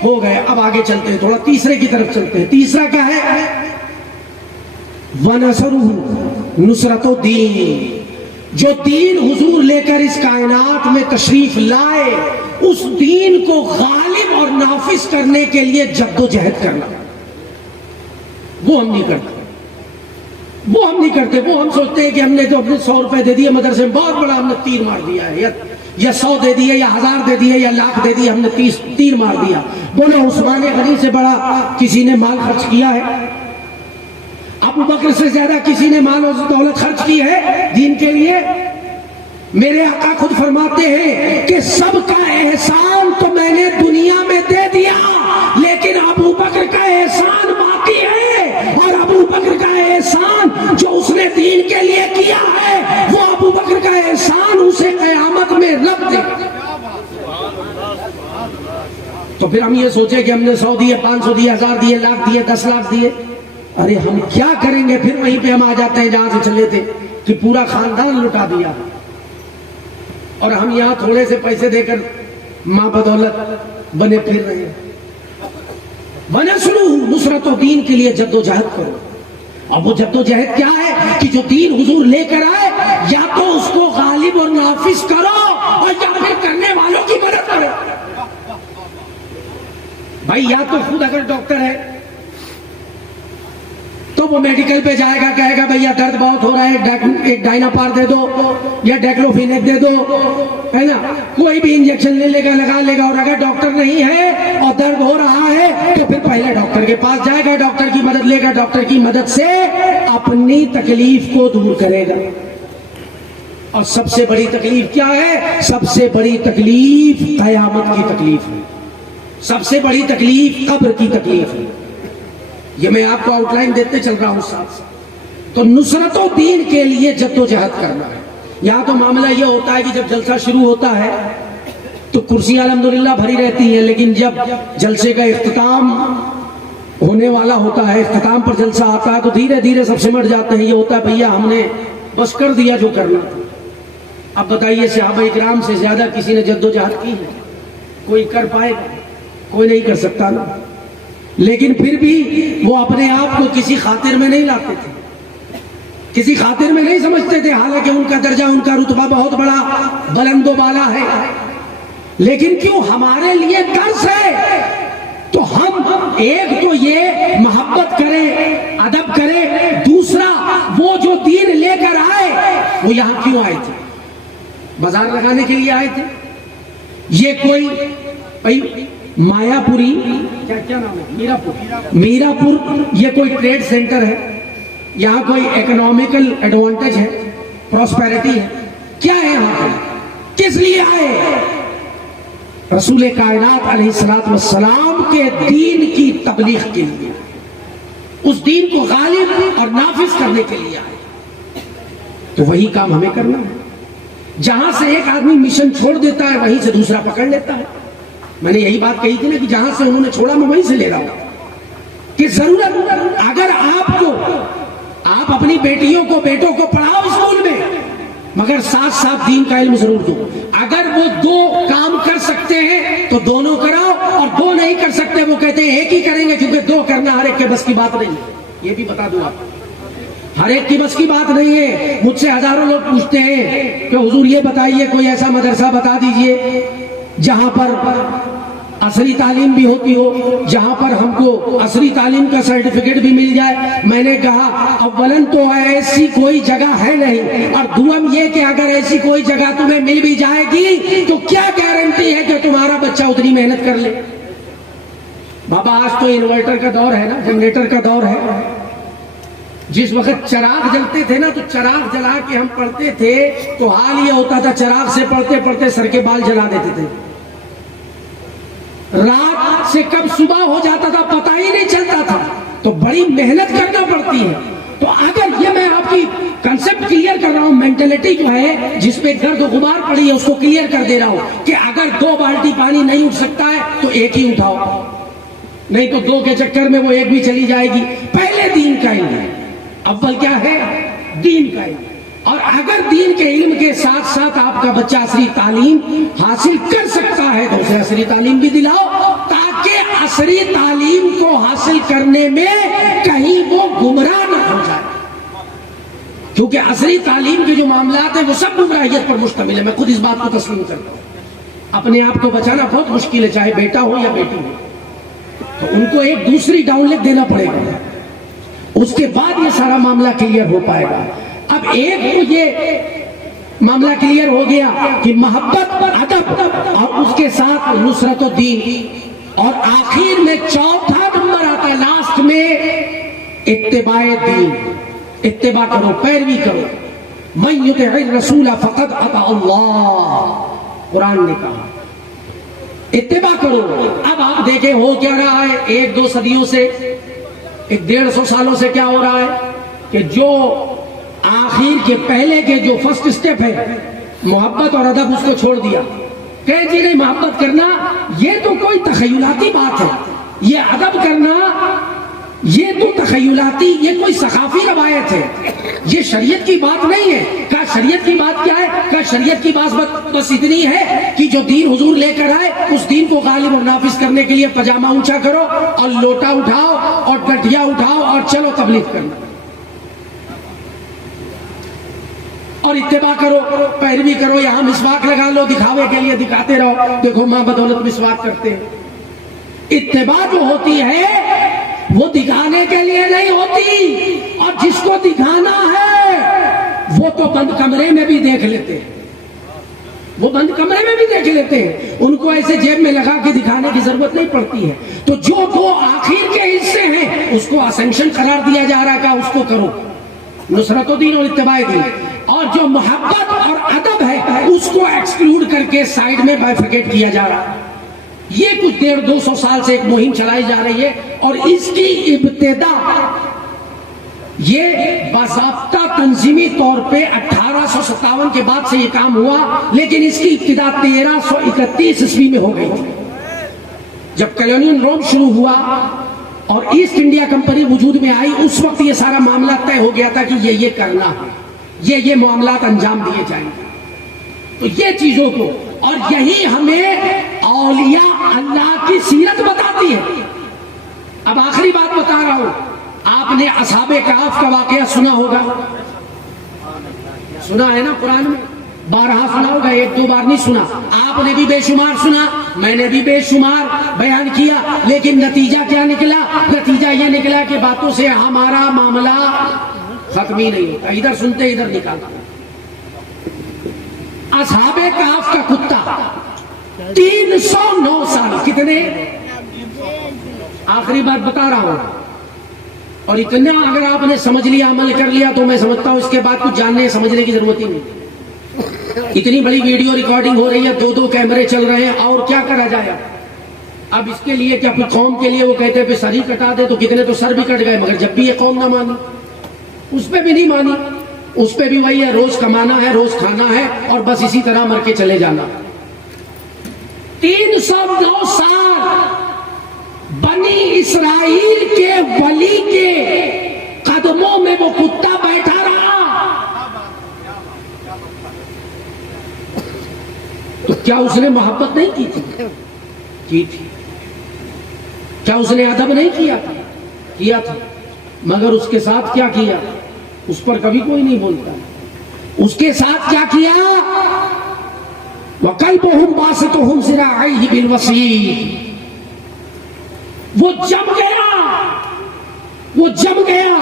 ہو گئے. اب آگے چلتے ہیں, تھوڑا تیسرے کی طرف چلتے ہیں. تیسرا کیا ہے؟ وَنَصَرُهُ نصرت و دین. جو دین حضور لے کر اس کائنات میں تشریف لائے, اس دین کو غالب اور نافذ کرنے کے لیے جد و جہد کرنا. وہ ہم نہیں کرتے. وہ ہم سوچتے ہیں کہ ہم نے تو اپنے 100 روپے دے دیے مدرسے میں, بہت بڑا ہم نے تیر مار دیا ہے, یا 100 دے دیے, یا 1000 دے دیے, یا لاکھ دے دیے, ہم نے 30 تیر مار دیا. بولے عثمان غنی سے بڑا کسی نے مال خرچ کیا ہے؟ ابو بکر سے زیادہ کسی نے مال و دولت خرچ کی ہے دین کے لیے؟ میرے آقا خود فرماتے ہیں کہ سب کا احسان تو میں نے دنیا میں دے دیا, لیکن ابو بکر کا احسان باقی ہے, اور ابو بکر کا احسان جو اس نے دین کے لیے کیا ہے, وہ ابو بکر کا احسان اسے قیامت میں رب دے. تو پھر ہم یہ سوچے کہ ہم نے 100 دیے, 500 دیے, 1000 دیے, لاکھ دیے, 10 لاکھ دیے. ارے ہم کیا کریں گے؟ پھر وہیں پہ ہم آ جاتے ہیں جہاں سے چلے تھے کہ پورا خاندان لٹا دیا, اور ہم یہاں تھوڑے سے پیسے دے کر ماں بدولت بنے پھر رہے ہیں. وَنَصْرُهُ نصرت و دین کے لیے جد و جہد کرو. اور وہ جد و جہد کیا ہے کہ جو دین حضور لے کر آئے, یا تو اس کو غالب اور نافذ کرو, اور یا پھر کرنے والوں کی مدد کرو. بھائی یا تو خود اگر ڈاکٹر ہے تو وہ میڈیکل پہ جائے گا, کہے گا بھیا درد بہت ہو رہا ہے, ایک ڈائناپار دے دو یا ڈیکلوفینیک دے دو, ہے نا, کوئی بھی انجیکشن لے لے گا, لگا لے گا. اور اگر ڈاکٹر نہیں ہے اور درد ہو رہا ہے تو پھر پہلے ڈاکٹر کے پاس جائے گا, ڈاکٹر کی مدد لے گا, ڈاکٹر کی مدد سے اپنی تکلیف کو دور کرے گا. اور سب سے بڑی تکلیف کیا ہے؟ سب سے بڑی تکلیف قیامت کی تکلیف ہے, سب سے بڑی تکلیف قبر کی تکلیف ہے. یہ میں آپ کو آؤٹ لائن دیتے چل رہا ہوں ساتھ. تو نصرت و دین کے لیے جد و جہد کرنا ہے. یہاں تو معاملہ یہ ہوتا ہے کہ جب جلسہ شروع ہوتا ہے تو کرسیاں الحمدللہ بھری رہتی ہیں, لیکن جب جلسے کا اختتام ہونے والا ہوتا ہے, اختتام پر جلسہ آتا ہے, تو دھیرے دھیرے سب سمٹ جاتے ہیں. یہ ہوتا ہے بھیا ہم نے بس کر دیا جو کرنا تھا. اب بتائیے صحابہ اکرام سے زیادہ کسی نے جد و جہد کی ہے؟ کوئی کر پائے گا؟ کوئی نہیں کر سکتا نا. لیکن پھر بھی وہ اپنے آپ کو کسی خاطر میں نہیں لاتے تھے, کسی خاطر میں نہیں سمجھتے تھے, حالانکہ ان کا درجہ, ان کا رتبہ بہت بڑا بلند و بالا ہے. لیکن کیوں ہمارے لیے درس ہے. تو ہم ایک تو یہ محبت کریں, ادب کریں, دوسرا وہ جو دین لے کر آئے وہ یہاں کیوں آئے تھے؟ بازار لگانے کے لیے آئے تھے؟ یہ کوئی مایا پوری, کیا نام ہے, میرا پور, یہ کوئی ٹریڈ سینٹر ہے, یہاں کوئی اکنامیکل ایڈوانٹیج ہے, پراسپیرٹی ہے, کیا ہے یہاں پر؟ کس لیے آئے؟ رسول کائنات علیہ الصلوۃ والسلام کے دین کی تبلیغ کے لیے, اس دین کو غالب اور نافذ کرنے کے لیے آئے. تو وہی کام ہمیں کرنا ہے. جہاں سے ایک آدمی مشن چھوڑ دیتا ہے وہیں سے دوسرا پکڑ لیتا ہے. میں نے یہی بات کہی تھی نا کہ جہاں سے انہوں نے چھوڑا میں وہیں سے لے رہا ہوں. کہ ضرورت اگر آپ اپنی بیٹیوں کو بیٹوں کو پڑھاؤ اسکول میں، مگر ساتھ ساتھ دین کا علم ضرور دو. اگر وہ دو کام کر سکتے ہیں تو دونوں کراؤ، اور دو نہیں کر سکتے وہ کہتے ہیں ایک ہی کریں گے، کیونکہ دو کرنا ہر ایک کے بس کی بات نہیں ہے. یہ بھی بتا دوں آپ، ہر ایک کی بس کی بات نہیں ہے. مجھ سے ہزاروں لوگ پوچھتے ہیں کہ حضور یہ بتائیے کوئی ایسا مدرسہ بتا دیجئے جہاں پر عصری تعلیم بھی ہوتی ہو، جہاں پر ہم کو عصری تعلیم کا سرٹیفکیٹ بھی مل جائے. میں نے کہا اولن تو ایسی کوئی جگہ ہے نہیں، اور دوم یہ کہ اگر ایسی کوئی جگہ تمہیں مل بھی جائے گی تو کیا گارنٹی ہے کہ تمہارا بچہ اتنی محنت کر لے. بابا آج تو انورٹر کا دور ہے نا، جنریٹر کا دور ہے. جس وقت چراغ جلتے تھے نا تو چراغ جلا کے ہم پڑھتے تھے تو حال یہ ہوتا تھا چراغ سے پڑھتے پڑھتے سر کے بال جلا دیتے تھے. رات سے کب صبح ہو جاتا تھا پتہ ہی نہیں چلتا تھا. تو بڑی محنت کرنا پڑتی ہے. تو اگر یہ میں آپ کی کنسپٹ کلیئر کر رہا ہوں، مینٹلٹی جو ہے جس پہ گرد و غبار پڑی ہے اس کو کلیئر کر دے رہا ہوں کہ اگر 2 بالٹی پانی نہیں اٹھ سکتا ہے تو ایک ہی اٹھاؤ، نہیں تو 2 کے چکر میں وہ ایک بھی چلی جائے گی. پہلے دین کا علم ہے، اول کیا ہے؟ دین کا علم. اور اگر دین کے علم کے ساتھ ساتھ آپ کا بچہ عصری تعلیم حاصل کر سکتا ہے تو اسے عصری تعلیم بھی دلاؤ، تاکہ عصری تعلیم کو حاصل کرنے میں کہیں وہ گمراہ نہ ہو جائے. کیونکہ عصری تعلیم کے جو معاملات ہیں وہ سب گمراہیت پر مشتمل ہے. میں خود اس بات کو تسلیم کرتا ہوں. اپنے آپ کو بچانا بہت مشکل ہے، چاہے بیٹا ہو یا بیٹی ہو. تو ان کو ایک دوسری ڈاؤن لنک دینا پڑے گا، اس کے بعد یہ سارا معاملہ کلیئر ہو پائے گا. اب ایک تو یہ معاملہ کلیئر ہو گیا کہ محبت، ادب اور اس کے ساتھ نصرت و دین، اور آخر میں چوتھا نمبر آتا ہے لاسٹ میں اتباع دین. اتباع کرو، پیروی کرو. من یطع الرسول فقد اطاع اللہ، قرآن نے کہا اتباع کرو. اب آپ دیکھیں ہو کیا رہا ہے 1-2 صدیوں سے، 150 سالوں سے کیا ہو رہا ہے کہ جو آخر کے پہلے کے جو فرسٹ اسٹیپ ہے محبت اور ادب، اس کو چھوڑ دیا. کہ جی نہیں، محبت کرنا یہ تو کوئی تخیلاتی بات ہے، یہ ادب کرنا یہ تو تخیلاتی، یہ کوئی ثقافتی روایت ہے، یہ شریعت کی بات نہیں ہے. کہا شریعت کی بات کیا ہے؟ کہا شریعت کی بات بس اتنی ہے کہ جو دین حضور لے کر آئے اس دین کو غالب اور نافذ کرنے کے لیے پجامہ اونچا کرو اور لوٹا اٹھاؤ اور گٹھیا اٹھاؤ اور چلو تبلیغ کرنا، اور اتباع کرو، پیروی کرو. یہاں مسواک لگا لو، دکھاوے کے لیے دکھاتے رہو، دیکھو ماں بدولت مسواک کرتے ہیں. اتباع جو ہوتی ہے وہ دکھانے کے لیے نہیں ہوتی، اور جس کو دکھانا ہے وہ تو بند کمرے میں بھی دیکھ لیتے ہیں، وہ بند کمرے میں بھی دیکھ لیتے ہیں. ان کو ایسے جیب میں لگا کے دکھانے کی ضرورت نہیں پڑتی ہے. تو جو 2 آخر کے حصے ہیں اس کو اسینشن قرار دیا جا رہا ہے کہ اس کو کرو، نصرت و دین اور اتباع دین. اور جو محبت اور ادب ہے اس کو ایکسکلوڈ کر کے سائیڈ میں بائفرکیٹ کیا جا رہا ہے. یہ کچھ 150-200 سال سے ایک مہم چلائی جا رہی ہے، اور اس کی ابتدا یہ باضابطہ تنظیمی طور پہ 1857 کے بعد سے یہ کام ہوا، لیکن اس کی ابتدا 1331 عیسوی میں ہو گئی تھی جب کالونیل روم شروع ہوا اور ایسٹ انڈیا کمپنی وجود میں آئی. اس وقت یہ سارا معاملہ طے ہو گیا تھا کہ یہ کرنا ہے، یہ معاملات انجام دیے جائیں گے. تو یہ چیزوں کو، اور یہی ہمیں اولیاء اللہ کی سیرت بتاتی ہے. اب آخری بات بتا رہا ہوں، آپ نے اصحاب کہف کا واقعہ سنا ہوگا، سنا ہے نا قرآن میں، بارہا سنا ہوگا، 1-2 بار نہیں سنا. آپ نے بھی بے شمار سنا، میں نے بھی بے شمار بیان کیا، لیکن نتیجہ کیا نکلا؟ نتیجہ یہ نکلا کہ باتوں سے ہمارا معاملہ ختم ہی نہیں ہوتا، ادھر سنتے ادھر نکالتے. اصحاب کہف کا کتا 309 سال، کتنے؟ آخری بات بتا رہا ہوں، اور اتنے اگر آپ نے سمجھ لیا، عمل کر لیا، تو میں سمجھتا ہوں اس کے بعد کچھ جاننے سمجھنے کی ضرورت ہی نہیں. اتنی بڑی ویڈیو ریکارڈنگ ہو رہی ہے، 2 کیمرے چل رہے ہیں، اور کیا کرا جائے؟ اب اس کے لیے کیا پھر قوم کے لیے وہ کہتے ہیں سر ہی کٹا دے، تو کتنے تو سر بھی کٹ گئے، مگر جب بھی یہ قوم نہ مانی، اس پہ بھی نہیں مانی، اس پہ بھی وہی ہے، روز کمانا ہے، روز کھانا ہے، اور بس اسی طرح مر کے چلے جانا. 309 سال بنی اسرائیل کے ولی کے قدموں میں وہ کتا بیٹھا رہا، تو کیا اس نے محبت نہیں کی تھی؟ کی تھی۔ کیا اس نے ادب نہیں کیا تھا؟ کیا تھا، مگر اس کے ساتھ کیا کیا اس پر کبھی کوئی نہیں بولتا۔ اس کے ساتھ کیا کیا؟ وَقَلْبُهُمْ بَاسِطُهُمْ ذِرَاعَيْهِ بِالْوَصِيدِ، وہ جم گیا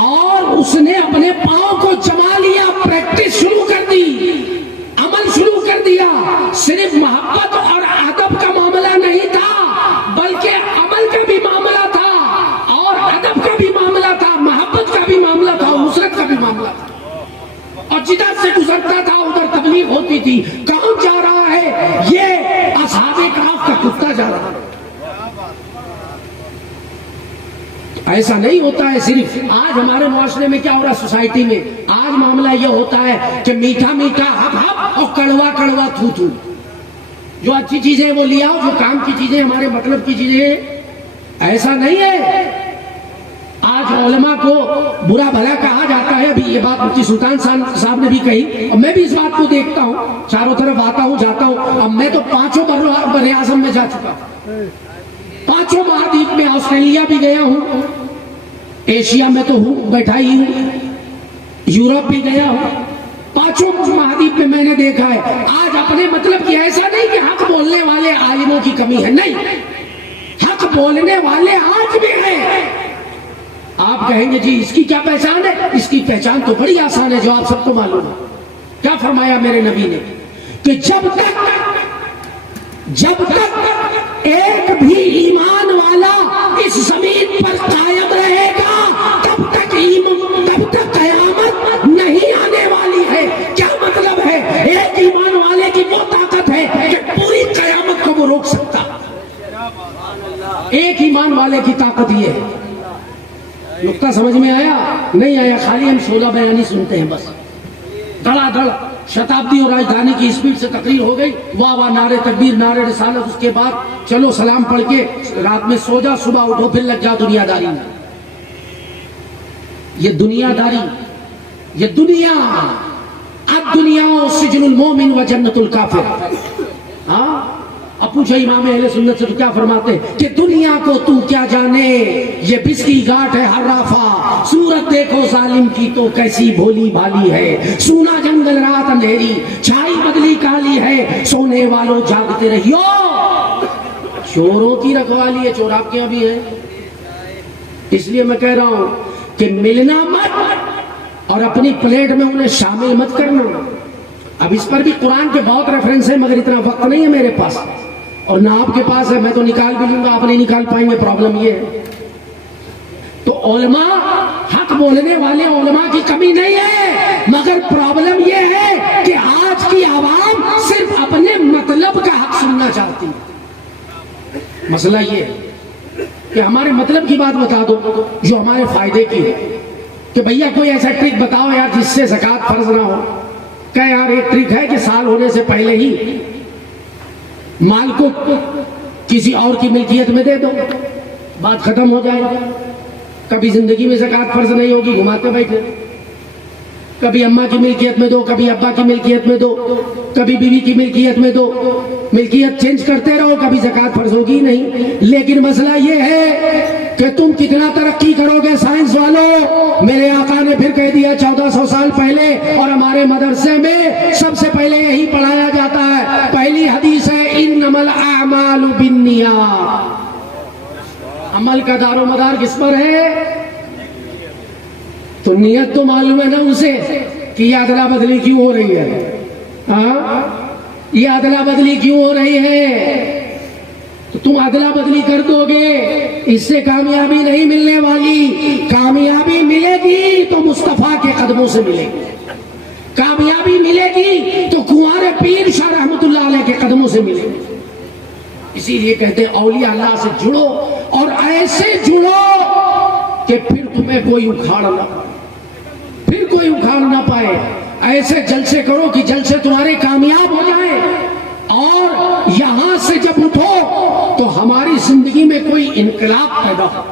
اور اس نے اپنے پاؤں کو جما لیا، پریکٹس شروع کر دی، عمل شروع کر دیا۔ صرف محبت اور ادب کا معاملہ نہیں تھا، بلکہ عمل کا بھی معاملہ تھا اور ادب کا بھی معاملہ تھا، محبت کا بھی معاملہ تھا اور نصرت کا بھی معاملہ تھا۔ اور جدھر سے گزرتا تھا ادھر تبلیغ ہوتی تھی۔ کہاں جا رہا ہے؟ یہ اصحاب کہف کا کتا جا رہا ہے۔ ایسا نہیں ہوتا ہے صرف آج ہمارے معاشرے میں کیا ہو رہا ہے، سوسائٹی میں آج معاملہ یہ ہوتا ہے کہ میٹھا میٹھا ہپ ہپ اور کڑوا کڑوا تھو تھو۔ جو اچھی چیزیں وہ لیا، جو کام کی چیزیں، ہمارے مطلب کی چیزیں، ایسا نہیں ہے۔ آج علماء کو برا بھلا کہا جاتا ہے۔ ابھی یہ بات مفتی سلطان صاحب نے بھی کہی اور میں بھی اس بات کو دیکھتا ہوں، چاروں طرف آتا ہوں جاتا ہوں۔ اب میں تو 5 بر اعظم میں جا چکا ہوں، 5 مہادیپ میں، آسٹریلیا بھی گیا ہوں، ایشیا میں تو ہوں بیٹھا ہی ہوں، یورپ بھی گیا ہوں، 5 مہادیپ میں میں نے دیکھا ہے۔ آج اپنے مطلب کی ایسا نہیں کہ حق بولنے والے عالموں کی کمی ہے، نہیں، حق بولنے والے آج بھی ہیں۔ آپ کہیں گے جی اس کی کیا پہچان ہے؟ اس کی پہچان تو بڑی آسان ہے، جو آپ سب کو معلوم ہے۔ کیا فرمایا میرے نبی نے کہ جب تک ایک بھی ایمان والا اس زمین پر قائم رہے گا، تب تک قیامت نہیں آنے والی ہے۔ کیا مطلب ہے؟ ایک ایمان والے کی وہ طاقت ہے کہ پوری قیامت کو وہ روک سکتا۔ ایک ایمان والے کی طاقت یہ ہے۔ نقطہ سمجھ میں آیا؟ نہیں آیا؟ خالی ہم شعلہ بیانی سنتے ہیں بس، دھڑا دھڑ شتابدی اور راجدھانی کی اسپیڈ سے تقریر ہو گئی، واہ واہ، نعرے تکبیر، نعرے رسالت، اس کے بعد چلو سلام پڑھ کے رات میں سو جا، صبح اٹھو پھر لگ جا دنیا داری میں۔ یہ دنیا داری، یہ دنیا، الدنیا سجن المومن و جنت الکافر۔ ہاں، اب پوچھو امام اہل سنت سے تو کیا فرماتے ہیں کہ دنیا کو تو کیا جانے، یہ بس کی گاٹ ہے حرافہ، صورت دیکھو ظالم کی تو کیسی بھولی بھالی ہے، سونا جنگل رات اندھیری، چھائی بدلی کالی ہے، سونے والوں جاگتے رہیو۔ چوروں کی رکھوالی ہے، چور آپ کے یہاں بھی ہے۔ اس لیے میں کہہ رہا ہوں کہ ملنا مت اور اپنی پلیٹ میں انہیں شامل مت کرنا۔ اب اس پر بھی قرآن کے بہت ریفرنس ہیں، مگر اتنا وقت نہیں ہے میرے پاس اور نہ آپ کے پاس ہے، میں تو نکال بھی لوں گا، آپ نہیں نکال پائیں گے، پرابلم یہ ہے۔ تو علماء، حق بولنے والے علماء کی کمی نہیں ہے، مگر پرابلم یہ ہے کہ آج کی عوام صرف اپنے مطلب کا حق سننا چاہتی ہے۔ مسئلہ یہ ہے کہ ہمارے مطلب کی بات بتا دو جو ہمارے فائدے کی ہے، کہ بھیا کوئی ایسا ٹرک بتاؤ یار جس سے زکوٰۃ فرض نہ ہو۔ کہ یار ایک ٹرک ہے کہ سال ہونے سے پہلے ہی مال کو کسی اور کی ملکیت میں دے دو، بات ختم ہو جائے۔ کبھی زندگی میں زکوٰۃ فرض نہیں ہوگی، گھماتے بیٹھے، کبھی اماں کی ملکیت میں دو، کبھی ابا کی ملکیت میں دو، کبھی بیوی کی ملکیت میں دو، ملکیت چینج کرتے رہو، کبھی زکوٰۃ فرض ہوگی نہیں۔ لیکن مسئلہ یہ ہے کہ تم کتنا ترقی کرو گے سائنس والوں۔ میرے آقا نے پھر کہہ دیا 1400 سال پہلے، اور ہمارے مدرسے میں سب سے پہلے یہی پڑھایا جاتا ہے۔ پہلی حدیث ہے انما الاعمال بالنیات، عمل کا دار و مدار کس پر ہے؟ تو نیت تو معلوم ہے نا اسے کہ یہ ادلا بدلی کیوں ہو رہی ہے، ہاں یہ ادلا بدلی کیوں ہو رہی ہے؟ تو تم ادلا بدلی کر دو گے، اس سے کامیابی نہیں ملنے والی۔ کامیابی ملے گی تو مصطفیٰ کے قدموں سے ملے گی، کامیابی ملے گی تو کنوارے پیر شاہ رحمت اللہ علیہ کے قدموں سے ملے گی۔ اسی لیے کہتے ہیں اولیاء اللہ سے جڑو، اور ایسے جڑو کہ پھر تمہیں کوئی اکھاڑ نہ پائے، پھر کوئی اکھاڑ نہ پائے۔ ایسے جلسے کرو کہ جلسے تمہارے کامیاب ہو جائیں، اور یہاں سے جب اٹھو تو ہمارے ہماری زندگی میں کوئی انقلاب پیدا ہو.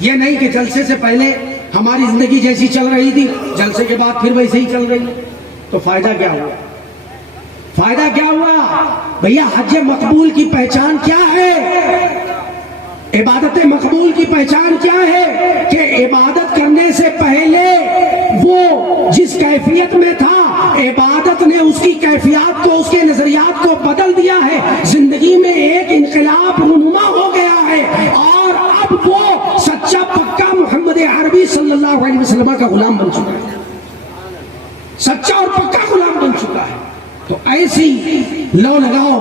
یہ نہیں کہ جلسے سے پہلے ہماری زندگی جیسی چل رہی تھی، جلسے کے بعد پھر ویسے ہی چل رہی ہے، تو فائدہ کیا ہوا؟ فائدہ کیا ہوا؟ بھیا حج مقبول کی پہچان کیا ہے؟ عبادت مقبول کی پہچان کیا ہے؟ کہ عبادت کرنے سے پہلے وہ جس کیفیت میں تھا، عبادت نے اس کی کیفیات کو، اس کے نظریات کو بدل دیا ہے، زندگی میں ایک انقلاب رونما ہو گیا ہے، اور اب وہ سچا پکا محمد عربی صلی اللہ علیہ وسلم کا غلام بن چکا ہے، سچا اور پکا غلام بن چکا ہے. تو ایسی لو لگاؤ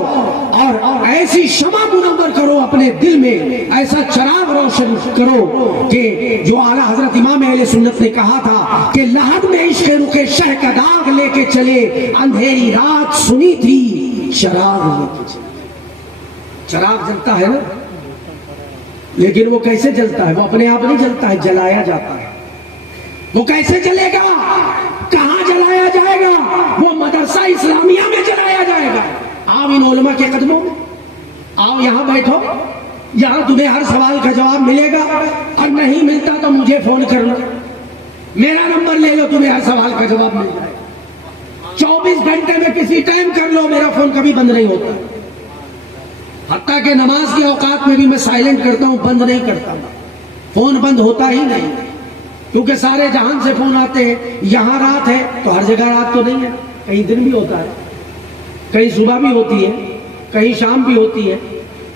اور ایسی شمع منور کرو اپنے دل میں، ایسا چراغ روشن کرو کہ جو اعلیٰ حضرت امام اہل سنت نے کہا تھا کہ لحد میں عشق رخ شہ کا داغ لے کے چلے، اندھیری رات سنی تھی چراغ لے کے چلے. چراغ جلتا ہے نا، لیکن وہ کیسے جلتا ہے؟ وہ اپنے آپ نہیں جلتا ہے، جلایا جاتا ہے. وہ کیسے جلے گا؟ کہاں جلایا جائے گا؟ وہ مدرسہ اسلامیہ میں جلایا جائے گا. آؤ ان علماء کے قدموں میں، آؤ یہاں بیٹھو، یہاں تمہیں ہر سوال کا جواب ملے گا، اور نہیں ملتا تو مجھے فون کر لو، میرا نمبر لے لو، تمہیں ہر سوال کا جواب مل جائے گا. 24 گھنٹے میں کسی ٹائم کر لو، میرا فون کبھی بند نہیں ہوتا. حتیٰ کہ نماز کے اوقات میں بھی میں سائلنٹ کرتا ہوں، بند نہیں کرتا. فون بند ہوتا ہی نہیں، کیونکہ سارے جہان سے فون آتے ہیں. یہاں رات ہے تو ہر جگہ رات تو نہیں ہے، کہیں دن بھی ہوتا ہے، کہیں صبح بھی ہوتی ہے، کہیں شام بھی ہوتی ہے.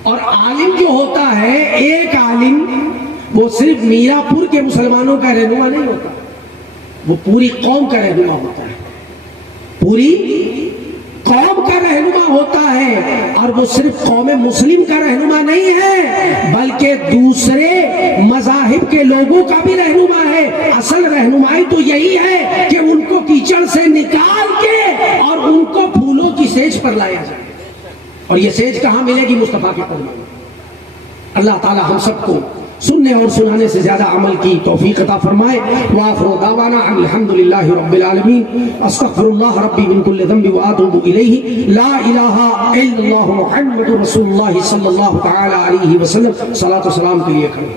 اور عالم جو ہوتا ہے، ایک عالم وہ صرف میرا پور کے مسلمانوں کا رہنما نہیں ہوتا، وہ پوری قوم کا رہنما ہوتا ہے، پوری قوم کا رہنما ہوتا ہے. اور وہ صرف قوم مسلم کا رہنما نہیں ہے، بلکہ دوسرے مذاہب کے لوگوں کا بھی رہنما ہے. اصل رہنمائی تو یہی ہے کہ ان کو کیچڑ سے نکال کے اور ان کو پھولوں کی سیج پر لایا جائے. اور یہ سیج کہاں ملے گی؟ مصطفیٰ کے قدموں میں. اللہ تعالی ہم سب کو سننے اور سنانے سے زیادہ عمل کی توفیق عطا فرمائے. وآخر دعوانا ان الحمدللہ رب العالمین. استغفر اللہ ربی من کل ذنب واتوب الیہ. لا الہ الا اللہ محمد رسول اللہ صلی اللہ تعالی علیہ وسلم. صلاۃ و سلام کے لیے کھڑے.